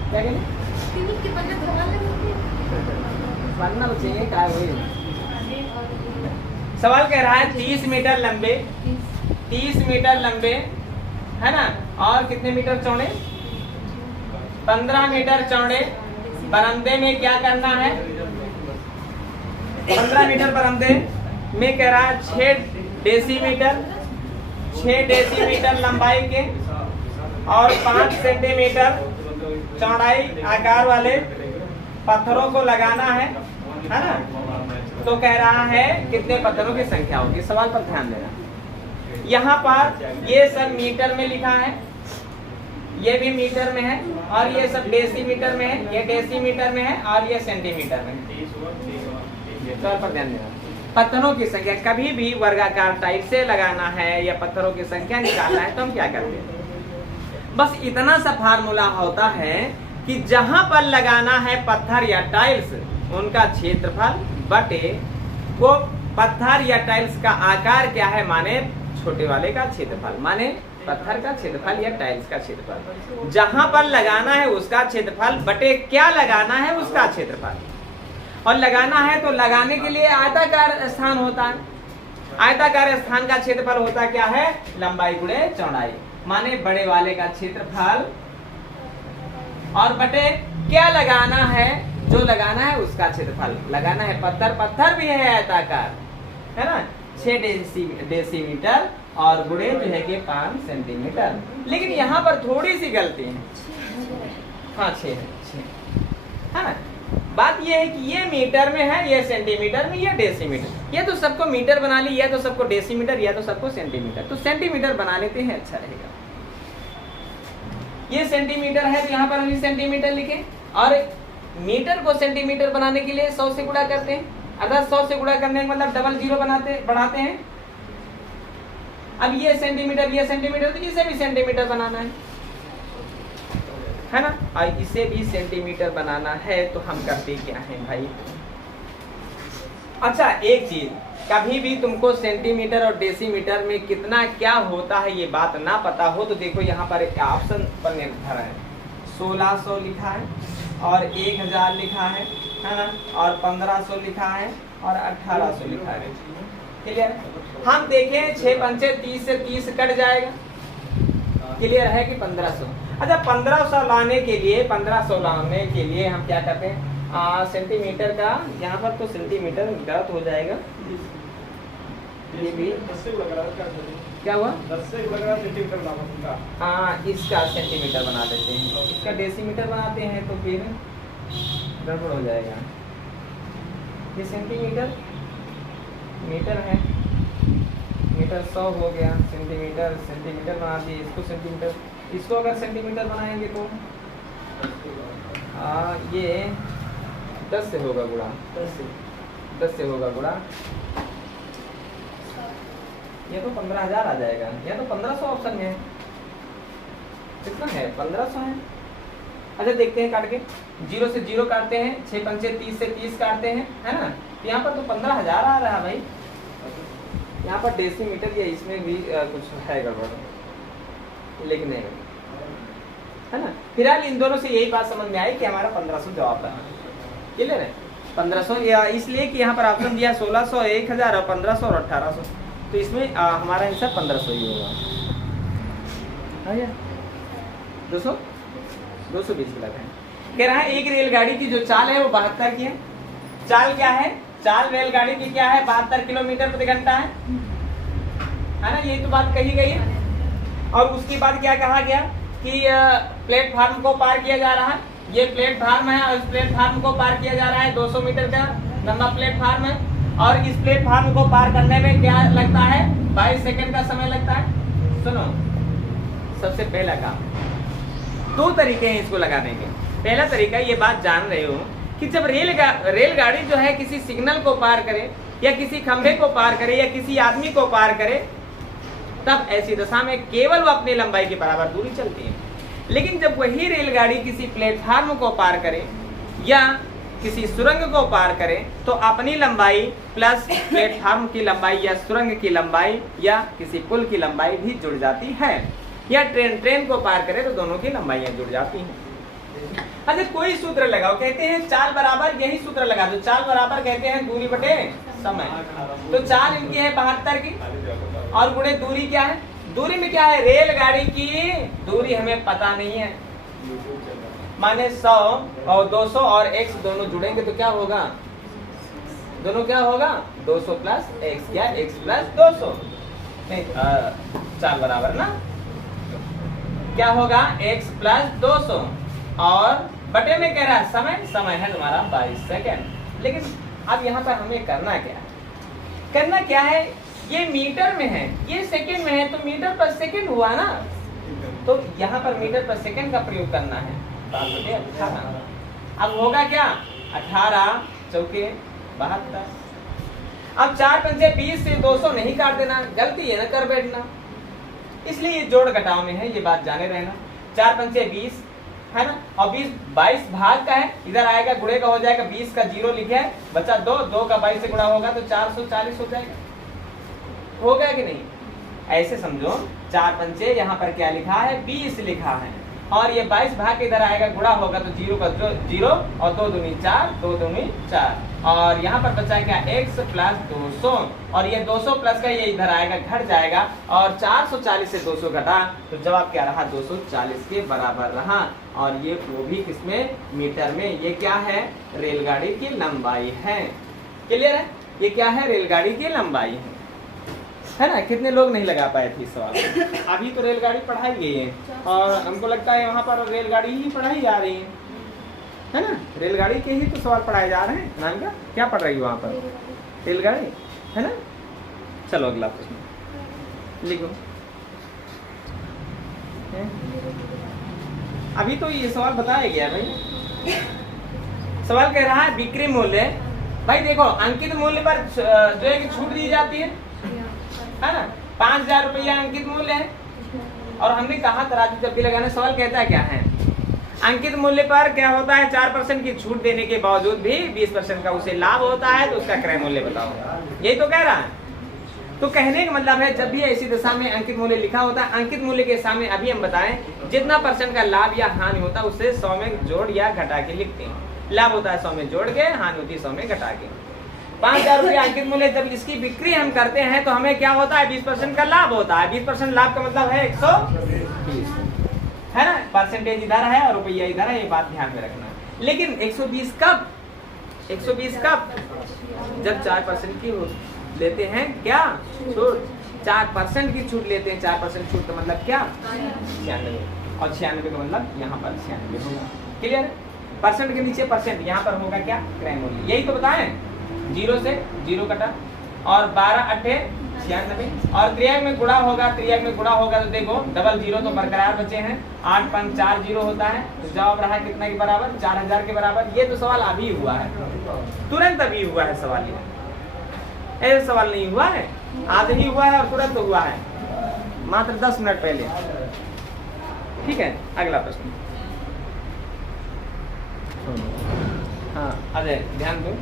क्या कहने बनना चाहिए क्या वही। सवाल कह रहा है 30 मीटर लंबे, 30 मीटर लंबे है ना, और कितने मीटर चौड़े, 15 मीटर चौड़े बरामदे में क्या करना है। 15 मीटर बरामदे में कह रहा है 6 डेसीमीटर, 6 डेसीमीटर लंबाई के और 5 सेंटीमीटर चौड़ाई आकार वाले पत्थरों को लगाना है ना। तो कह रहा है कितने पत्थरों की संख्या होगी। सवाल पर ध्यान देना, यहाँ पर ये सब मीटर में लिखा है, ये भी मीटर में है, और ये सब डेसीमीटर में है, ये डेसीमीटर में है और ये सेंटीमीटर में है। सवाल पर ध्यान देना, पत्थरों की संख्या कभी भी वर्गाकार टाइप से लगाना है या पत्थरों की संख्या निकालना है तो हम क्या करते हैं, बस इतना सा फार्मूला होता है कि जहां पर लगाना है पत्थर या टाइल्स उनका क्षेत्रफल बटे वो पत्थर या टाइल्स का आकार क्या है, माने छोटे वाले का क्षेत्रफल, माने पत्थर का क्षेत्रफल या टाइल्स का क्षेत्रफल। जहां पर लगाना है उसका क्षेत्रफल बटे क्या लगाना है उसका क्षेत्रफल। और लगाना है तो लगाने के लिए आयताकार स्थान होता है, आयताकार स्थान का क्षेत्रफल होता क्या है, लंबाई गुणे चौड़ाई, माने बड़े वाले का क्षेत्रफल और बटे क्या लगाना है, जो लगाना है उसका क्षेत्रफल। लगाना है पत्थर, पत्थर भी है आयताकार, है ना, 6 डेसीमीटर और गुणे जो है कि 5 सेंटीमीटर। लेकिन यहाँ पर थोड़ी सी गलती है, हाँ 6 है ना, बात ये है कि ये मीटर में है, ये सेंटीमीटर में, ये डेसीमीटर। ये तो सबको मीटर बना ली, या तो सबको डेसीमीटर, या तो सबको सेंटीमीटर। तो सेंटीमीटर बना लेते हैं, अच्छा रहेगा। ये सेंटीमीटर है तो यहाँ पर हम सेंटीमीटर लिखें, और मीटर को सेंटीमीटर बनाने के लिए 100 से गुणा करते हैं, अर्थात 100 से गुणा करने का मतलब डबल जीरो बढ़ाते हैं। अब ये सेंटीमीटर, ये सेंटीमीटर, तो इसे भी सेंटीमीटर बनाना है ना, और इसे भी सेंटीमीटर बनाना है। तो हम करते क्या हैं भाई, अच्छा एक चीज, कभी भी तुमको सेंटीमीटर और डेसीमीटर में कितना क्या होता है ये बात ना पता हो तो देखो यहाँ पर एक ऑप्शन पर निर्भर है। 1600 लिखा है और 1000 लिखा है ना, और 1500 लिखा है और 1800 लिखा है। क्लियर? हम देखें 6 पंचे 30 से 30 कट जाएगा। क्लियर है कि 1500? अच्छा 1500 लाने के लिए, 1500 लाने के लिए हम क्या करते हैं, सेंटीमीटर का यहाँ पर तो सेंटीमीटर गलत हो जाएगा, ये भी क्या हुआ, 10 से लगा सेंटीमीटर बनाऊंगा। हाँ इसका सेंटीमीटर बना देते हैं, इसका डेसीमीटर बनाते हैं तो फिर गड़बड़ हो जाएगा। ये सेंटीमीटर, मीटर है, मीटर 100 हो गया, सेंटीमीटर, सेंटीमीटर बना दिए, इसको सेंटीमीटर, इसको अगर सेंटीमीटर बनाएंगे तो ये 10 से होगा गुणा, 10 से होगा गुणा, ये तो 15,000 आ जाएगा, या तो 1500 ऑप्शन में है, कितना है 1500 है। अच्छा देखते हैं काट के, 0 से 0 काटते हैं, 6 पंचे 30 से 30 काटते हैं, है ना, तो यहाँ पर तो 15,000 आ रहा है भाई। यहाँ पर डेसीमीटर या इसमें भी कुछ है गड़बड़ लिखने में, है ना। फिलहाल इन दोनों से यही बात समझ में आई कि हमारा 1500 जवाब है। क्लियर है? 1500 या इसलिए कि यहाँ पर ऑप्शन दिया 1600, 1000 और 1500 और 1800, तो इसमें हमारा आंसर 1500 ही होगा। 220 गलत है। कह रहा है एक रेलगाड़ी की जो चाल है वो 72 की है। चाल क्या है? चाल रेलगाड़ी की क्या है? 72 किलोमीटर प्रति घंटा है ना, यही तो बात कही गई है। और उसके बाद क्या कहा गया कि प्लेटफार्म को पार किया जा रहा है, ये प्लेटफार्म है और इस प्लेटफार्म को पार किया जा रहा है, 200 मीटर का लंबा प्लेटफार्म है, और इस प्लेटफार्म को पार करने में क्या लगता है, 22 सेकंड का समय लगता है। सुनो, सबसे पहला काम, 2 तरीके हैं इसको लगाने के। पहला तरीका, ये बात जान रहे हो कि जब रेलगाड़ी जो है किसी सिग्नल को पार करे या किसी खंभे को पार करे या किसी आदमी को पार करे, तब ऐसी दशा में केवल वो अपनी लंबाई के बराबर दूरी चलती है। लेकिन जब वही रेलगाड़ी किसी प्लेटफार्म को पार करे या किसी सुरंग को पार करे तो अपनी लंबाई प्लस प्लेटफार्म की लंबाई या सुरंग की लंबाई या किसी पुल की लंबाई भी जुड़ जाती है। या ट्रेन को पार करे तो दोनों की लंबाइयां जुड़ जाती हैं। अच्छा कोई सूत्र लगाओ, कहते हैं चाल बराबर, यही सूत्र लगा दो, चाल बराबर कहते हैं दूरी बटे समय। तो चाल इनकी है 72 की और गुणे दूरी क्या है, दूरी में क्या है, रेलगाड़ी की दूरी हमें पता नहीं है, माने 100 और 200 और x दोनों जुड़ेंगे तो क्या होगा, दोनों क्या होगा 200 प्लस x, क्या x प्लस 200 नहीं, चाल बराबर ना क्या होगा x प्लस 200 और बटे में कह रहा है समय है तुम्हारा 22 सेकेंड। लेकिन अब यहाँ पर हमें करना क्या है, ये मीटर में है, ये सेकेंड में है, तो मीटर पर सेकेंड हुआ ना, तो यहाँ पर मीटर पर सेकेंड का प्रयोग करना है। 18 अब होगा क्या, 18 चौके 72। अब 4 पंचे 20 से 200 नहीं काट देना, गलती है ना कर बैठना, इसलिए जोड़ घटाव में है, ये बात जाने रहना। 4 पंचे 20 है ना, और 20 22 भाग का है, इधर आएगा गुणे का हो जाएगा, 20 का 0 लिखे है, बचा 2 का 22 से गुणा होगा तो 440 हो जाएगा। हो गया कि नहीं? ऐसे समझो, 4 पंचे यहाँ पर क्या लिखा है 20 लिखा है, और ये 22 भाग के इधर आएगा गुणा होगा तो 0 का 0 और 2 दूनी 4, 2 दूनी 4, और यहाँ पर बचा क्या x प्लस 200, और ये 200 प्लस का ये इधर आएगा घट जाएगा, और 440 से 200 घटा तो जवाब क्या रहा 240 के बराबर रहा। और ये वो भी किसमें, मीटर में। ये क्या है, रेलगाड़ी की लंबाई है। क्लियर है? ये क्या है, रेलगाड़ी की लंबाई है ना। कितने लोग नहीं लगा पाए थे इस सवाल। अभी तो रेलगाड़ी पढ़ाई गई है और हमको लगता है वहाँ पर रेलगाड़ी ही पढ़ाई जा रही है। है ना, रेलगाड़ी के ही तो सवाल पढ़ाए जा रहे हैं। अनामिका क्या पढ़ रही हो वहाँ पर? रेलगाड़ी, है ना। चलो अगला प्रश्न लिखो। अभी तो ये सवाल बताया गया भाई। सवाल कह रहा है बिक्री मूल्य, भाई देखो अंकित मूल्य पर जो है कि छूट दी जाती है ना। 5,000 रुपया अंकित मूल्य है और हमने कहा तराजू चप्पी लगाने। सवाल कहता है क्या है, अंकित मूल्य पर क्या होता है 4% की छूट देने के बावजूद भी 20% का उसे लाभ होता है, तो उसका क्रय मूल्य बताओ। यही तो कह रहा है। तो कहने का मतलब है जब भी ऐसी दशा में अंकित मूल्य लिखा होता है, अंकित मूल्य के सामने अभी हम बताएं जितना % का लाभ या हानि होता है उससे 100 में जोड़ या घटा के लिखते हैं। लाभ होता है 100 में जोड़ के, हानि होती है 100 में घटा के। 5,000 रुपया अंकित मूल्य, जब इसकी बिक्री हम करते हैं तो हमें क्या होता है 20% का लाभ होता है। 20% लाभ का मतलब है 120, है ना। परसेंटेज इधर है और रुपया इधर है, ये बात ध्यान में रखना। लेकिन 120 कब, 120 कब, जब 4% की लेते हैं क्या छूट, 4% की छूट लेते हैं। 4% छूट का मतलब क्या 96, और 96 का मतलब यहाँ पर 96 होगा। क्लियर, परसेंट के नीचे परसेंट, यहाँ पर होगा क्या क्रय मूल्य। यही तो बताएं, 0 से 0 कटा और 12 8 96 और त्रियाग में गुणा होगा। त्रियाग में गुणा होगा तो देखो डबल 0 तो बरकरार बचे हैं, 8 5 4 0 होता है, तो जवाब रहा कितना के बराबर 4000 के बराबर। ये तो सवाल अभी हुआ है, तुरंत अभी हुआ है सवाल, ये ऐसा सवाल नहीं हुआ है, आज ही हुआ है और तुरंत हुआ है, मात्र 10 मिनट पहले। ठीक है, अगला प्रश्न। हाँ अजय ध्यान दो।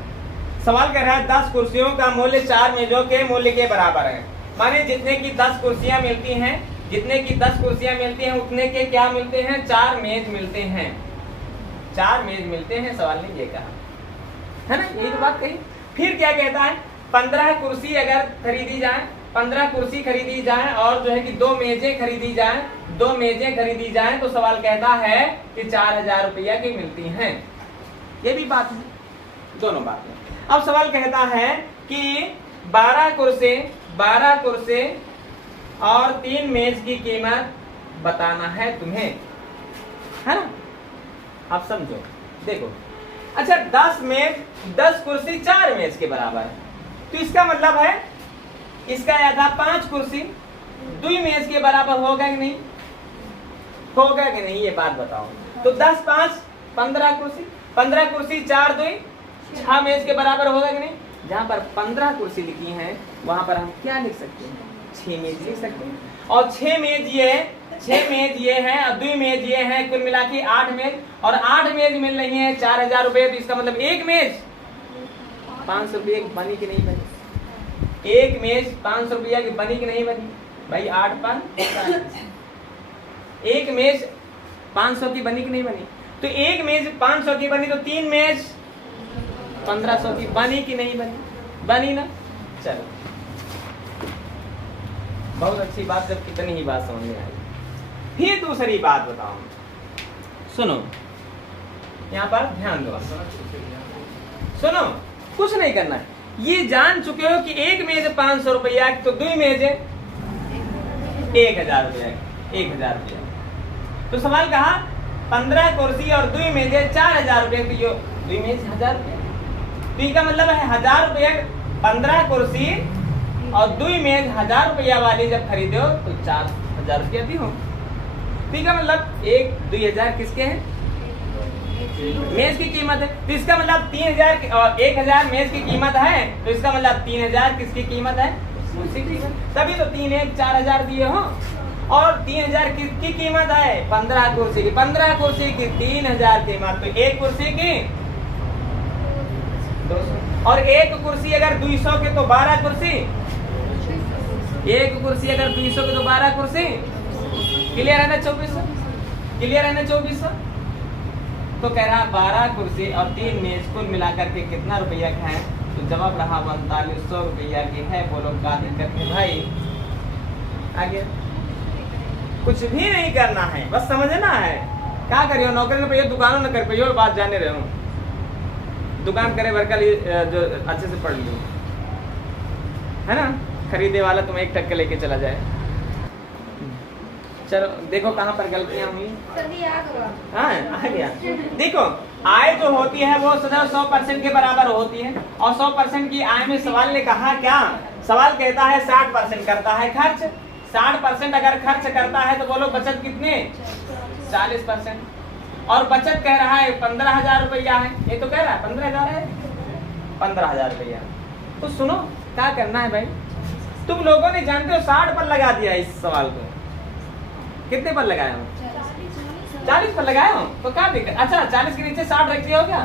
सवाल कह रहा है 10 कुर्सियों का मूल्य 4 मेजों के मूल्य के बराबर है। माने जितने की 10 कुर्सियां मिलती हैं, जितने की 10 कुर्सियां मिलती हैं उतने के क्या मिलते हैं 4 मेज मिलते हैं। 4 मेज मिलते हैं, सवाल ने ये कहा है ना, यही तो बात कही। फिर क्या कहता है 15 कुर्सी अगर खरीदी जाए, 15 कुर्सी खरीदी जाए और जो है कि 2 मेजें खरीदी जाए, 2 मेजें खरीदी जाए, तो सवाल कहता है कि 4000 रुपया की मिलती हैं। ये भी बात है, दोनों बातें। अब सवाल कहता है कि 12 कुर्सी और 3 मेज की कीमत बताना है तुम्हें, है ना। अब समझो, देखो अच्छा 10 कुर्सी 4 मेज के बराबर है, तो इसका मतलब है इसका आधा 5 कुर्सी 2 मेज के बराबर होगा कि नहीं, होगा कि नहीं, ये बात बताओ। तो 10 5 15 कुर्सी, 15 कुर्सी 4 2 6 मेज के बराबर होगा कि नहीं। जहाँ पर 15 कुर्सी लिखी हैं वहां पर हम क्या लिख सकते हैं 6 मेज लिख सकते हैं, और 6 मेज ये है और 2 मेज ये है, कुल मिला के 8 मेज, और 8 मेज मिल रही है 4000 रुपए। तो इसका मतलब एक मेज 500 रुपये की बनी कि नहीं बनी, एक मेज 500 रुपया की बनी कि नहीं बनी भाई। 8 5 एक मेज 500 की बनी कि नहीं बनी, तो एक मेज 500 की बनी, तो 3 मेज 1500 की बनी कि नहीं बनी, बनी ना। चलो बहुत अच्छी बात, जब कितनी ही बात समझ में आई। फिर दूसरी बात बताओ, सुनो यहाँ पर ध्यान दो, सुनो कुछ नहीं करना है। ये जान चुके हो कि एक मेज 500 रुपया, तो 2 मेज 1000 रुपया, 1000 रुपया। तो सवाल कहा 15 कुर्सी और 2 मेजे 4000 रुपये, तो यो 2 मेज 1000 रुपया। तो इसका मतलब है 1000 रुपये 15 कुर्सी और 2 मेज 1000 रुपया वाली जब खरीदे हो तो 4000 रुपया भी हो। तो इसका मतलब 2000 किसके हैं, मेज की कीमत है। तो इसका मतलब 3000 और 1000 मेज की कीमत है, तो इसका मतलब 3000 किसकी कीमत है, उसी की। तभी तो 3 1 4000 दिए हो, और 3000 किसकी कीमत है 15 कुर्सी की। 15 कुर्सी की 3000 कीमत, तो एक कुर्सी की 200, और एक कुर्सी अगर 200 के तो 12 कुर्सी, एक कुर्सी अगर 200 के तो 12 कुर्सी। क्लियर है ना 2400, क्लियर है ना 2400। तो कह रहा 12 कुर्सी और 3 मेज कुल मिलाकर के कितना रुपया का है, तो जवाब रहा 4500 रुपया की है। बोलो क्या दिक्कत है भाई, आगे कुछ भी नहीं करना है, बस समझना है। क्या करियो, नौकरी न पाइयो, दुकानों न कर पाइयो, बात जाने रहे हो। दुकान करे भर का जो अच्छे से पढ़ लियो, है ना। खरीदे वाला तुम्हें 1 टक्का लेके चला जाए। चलो देखो कहाँ पर गलतियां हुई। हाँ आ गया, देखो आय जो होती है वो सदैव 100% के बराबर होती है, और 100% की आय में सवाल ने कहा क्या, सवाल कहता है 60% करता है खर्च। 60% अगर खर्च करता है तो बोलो बचत कितने, 40%। और बचत कह रहा है 15,000 रुपया है, ये तो कह रहा है 15,000 है, 15,000 रुपया। तो सुनो क्या करना है भाई, तुम लोगों ने जानते हो 60 पर लगा दिया इस सवाल को, कितने पर लगाया हो, 40 पर लगाया हो, तो क्या दिक्कत। अच्छा 40 के नीचे 60 रख दिया हो क्या,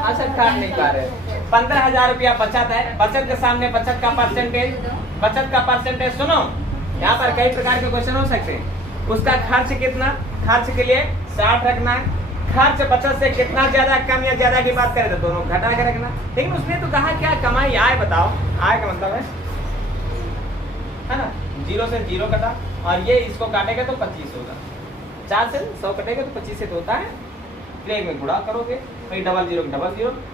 अच्छा काट नहीं पा रहे। 15,000 रुपया बचत है, बचत के सामने बचत का परसेंटेज, बचत का परसेंटेज सुनो, यहाँ पर कई प्रकार के क्वेश्चन हो सकते हैं। उसका खर्च कितना, खर्च के लिए 60 रखना है, खर्च बचत से कितना ज्यादा कम या ज्यादा की बात करें तो दोनों घटा के रखना। लेकिन उसने तो कहा क्या कमाई, आय बताओ, आय का मतलब है ना, 0 से 0 कटा, और ये इसको काटेगा तो 25 होगा, 4 से 100 कटेगा तो 25 से तो होता है, फिर एक में गुणा करोगे वही डबल जीरो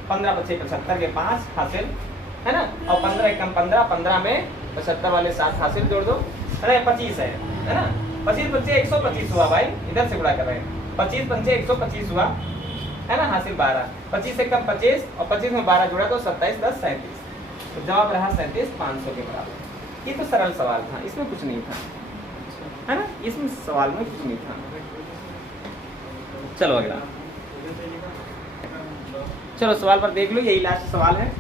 15 बचे 75 के 5 हासिल है ना, और 15 कम 15, 15 में 75 वाले 7 हासिल जोड़ दो, अरे 25 है ना, 25 बच्चे 125 हुआ भाई, इधर से गुणा कर रहे हैं, 25 पंचे 125 हुआ है ना, हासिल 12, 25 से कम 25 और 25 में 12 जुड़ा तो 27 10 37, तो जवाब रहा 37,500 के बराबर। ये तो सरल सवाल था, इसमें कुछ नहीं था है ना, इसमें सवाल में कुछ नहीं था। चलो अगला, चलो सवाल पर देख लो, यही लास्ट सवाल है।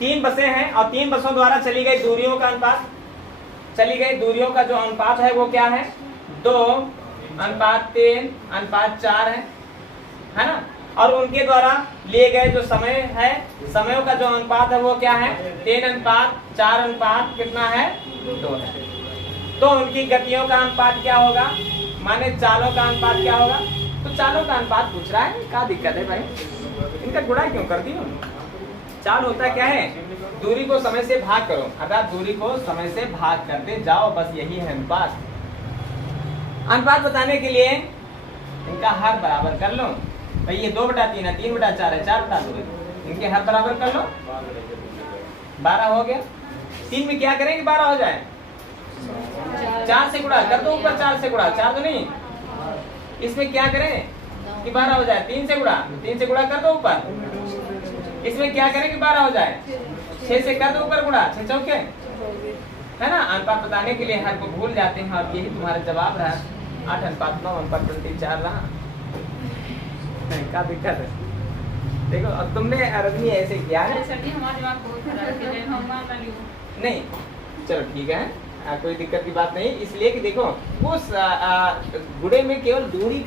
3 बसें हैं और 3 बसों द्वारा चली गई दूरियों का अनुपात, चली गई दूरियों का जो अनुपात है वो क्या है, 2:3:4 है ना, और उनके द्वारा लिए गए जो समय है, समयों का जो अनुपात है वो क्या है, 3:4 कितना है, 2 है। तो उनकी गतियों का अनुपात क्या होगा, माने चालों का अनुपात क्या होगा, तो चालों का अनुपात पूछ रहा है, क्या दिक्कत है भाई, इनका गुणा क्यों कर दी। चाल होता क्या है, दूरी को समय से भाग करो, अर्थात दूरी को समय से भाग करते जाओ, बस यही है अनुपात। अनुपात बताने के लिए इनका हर बराबर कर लो भाई, ये 2/3 है, 3/4 है, 4/2 है, इनके हर बराबर कर लो, 12 हो गया। 3 में क्या करेंगे 12 हो जाए, 4 से गुणा कर दो, ऊपर 4 से गुणा, 4 तो नहीं, इसमें क्या करें कि 12 हो जाए, 3 से गुणा कर दो ऊपर, इसमें क्या करें कि 12 हो जाए, 6 से कर दो ऊपर गुणा, 6 चौके है ना। अनुपात बताने के लिए हर को भूल जाते हैं, और यही तुम्हारा जवाब रहा, 8:9:24 रहा। क्या दिक्कत है, देखो अब तुमने रजनी ऐसे किया है नहीं, चलो ठीक है, कोई दिक्कत की बात नहीं, इसलिए कि देखो वो गुणे में केवल दूरी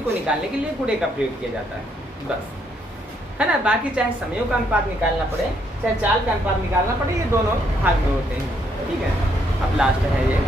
को निकालने के लिए गुणे का प्रयोग किया जाता है बस, है ना। बाकी चाहे समयों का अनुपात निकालना पड़े, चाहे चाल का अनुपात निकालना पड़े, ये दोनों भाग में होते हैं, ठीक है। अब लास्ट है ये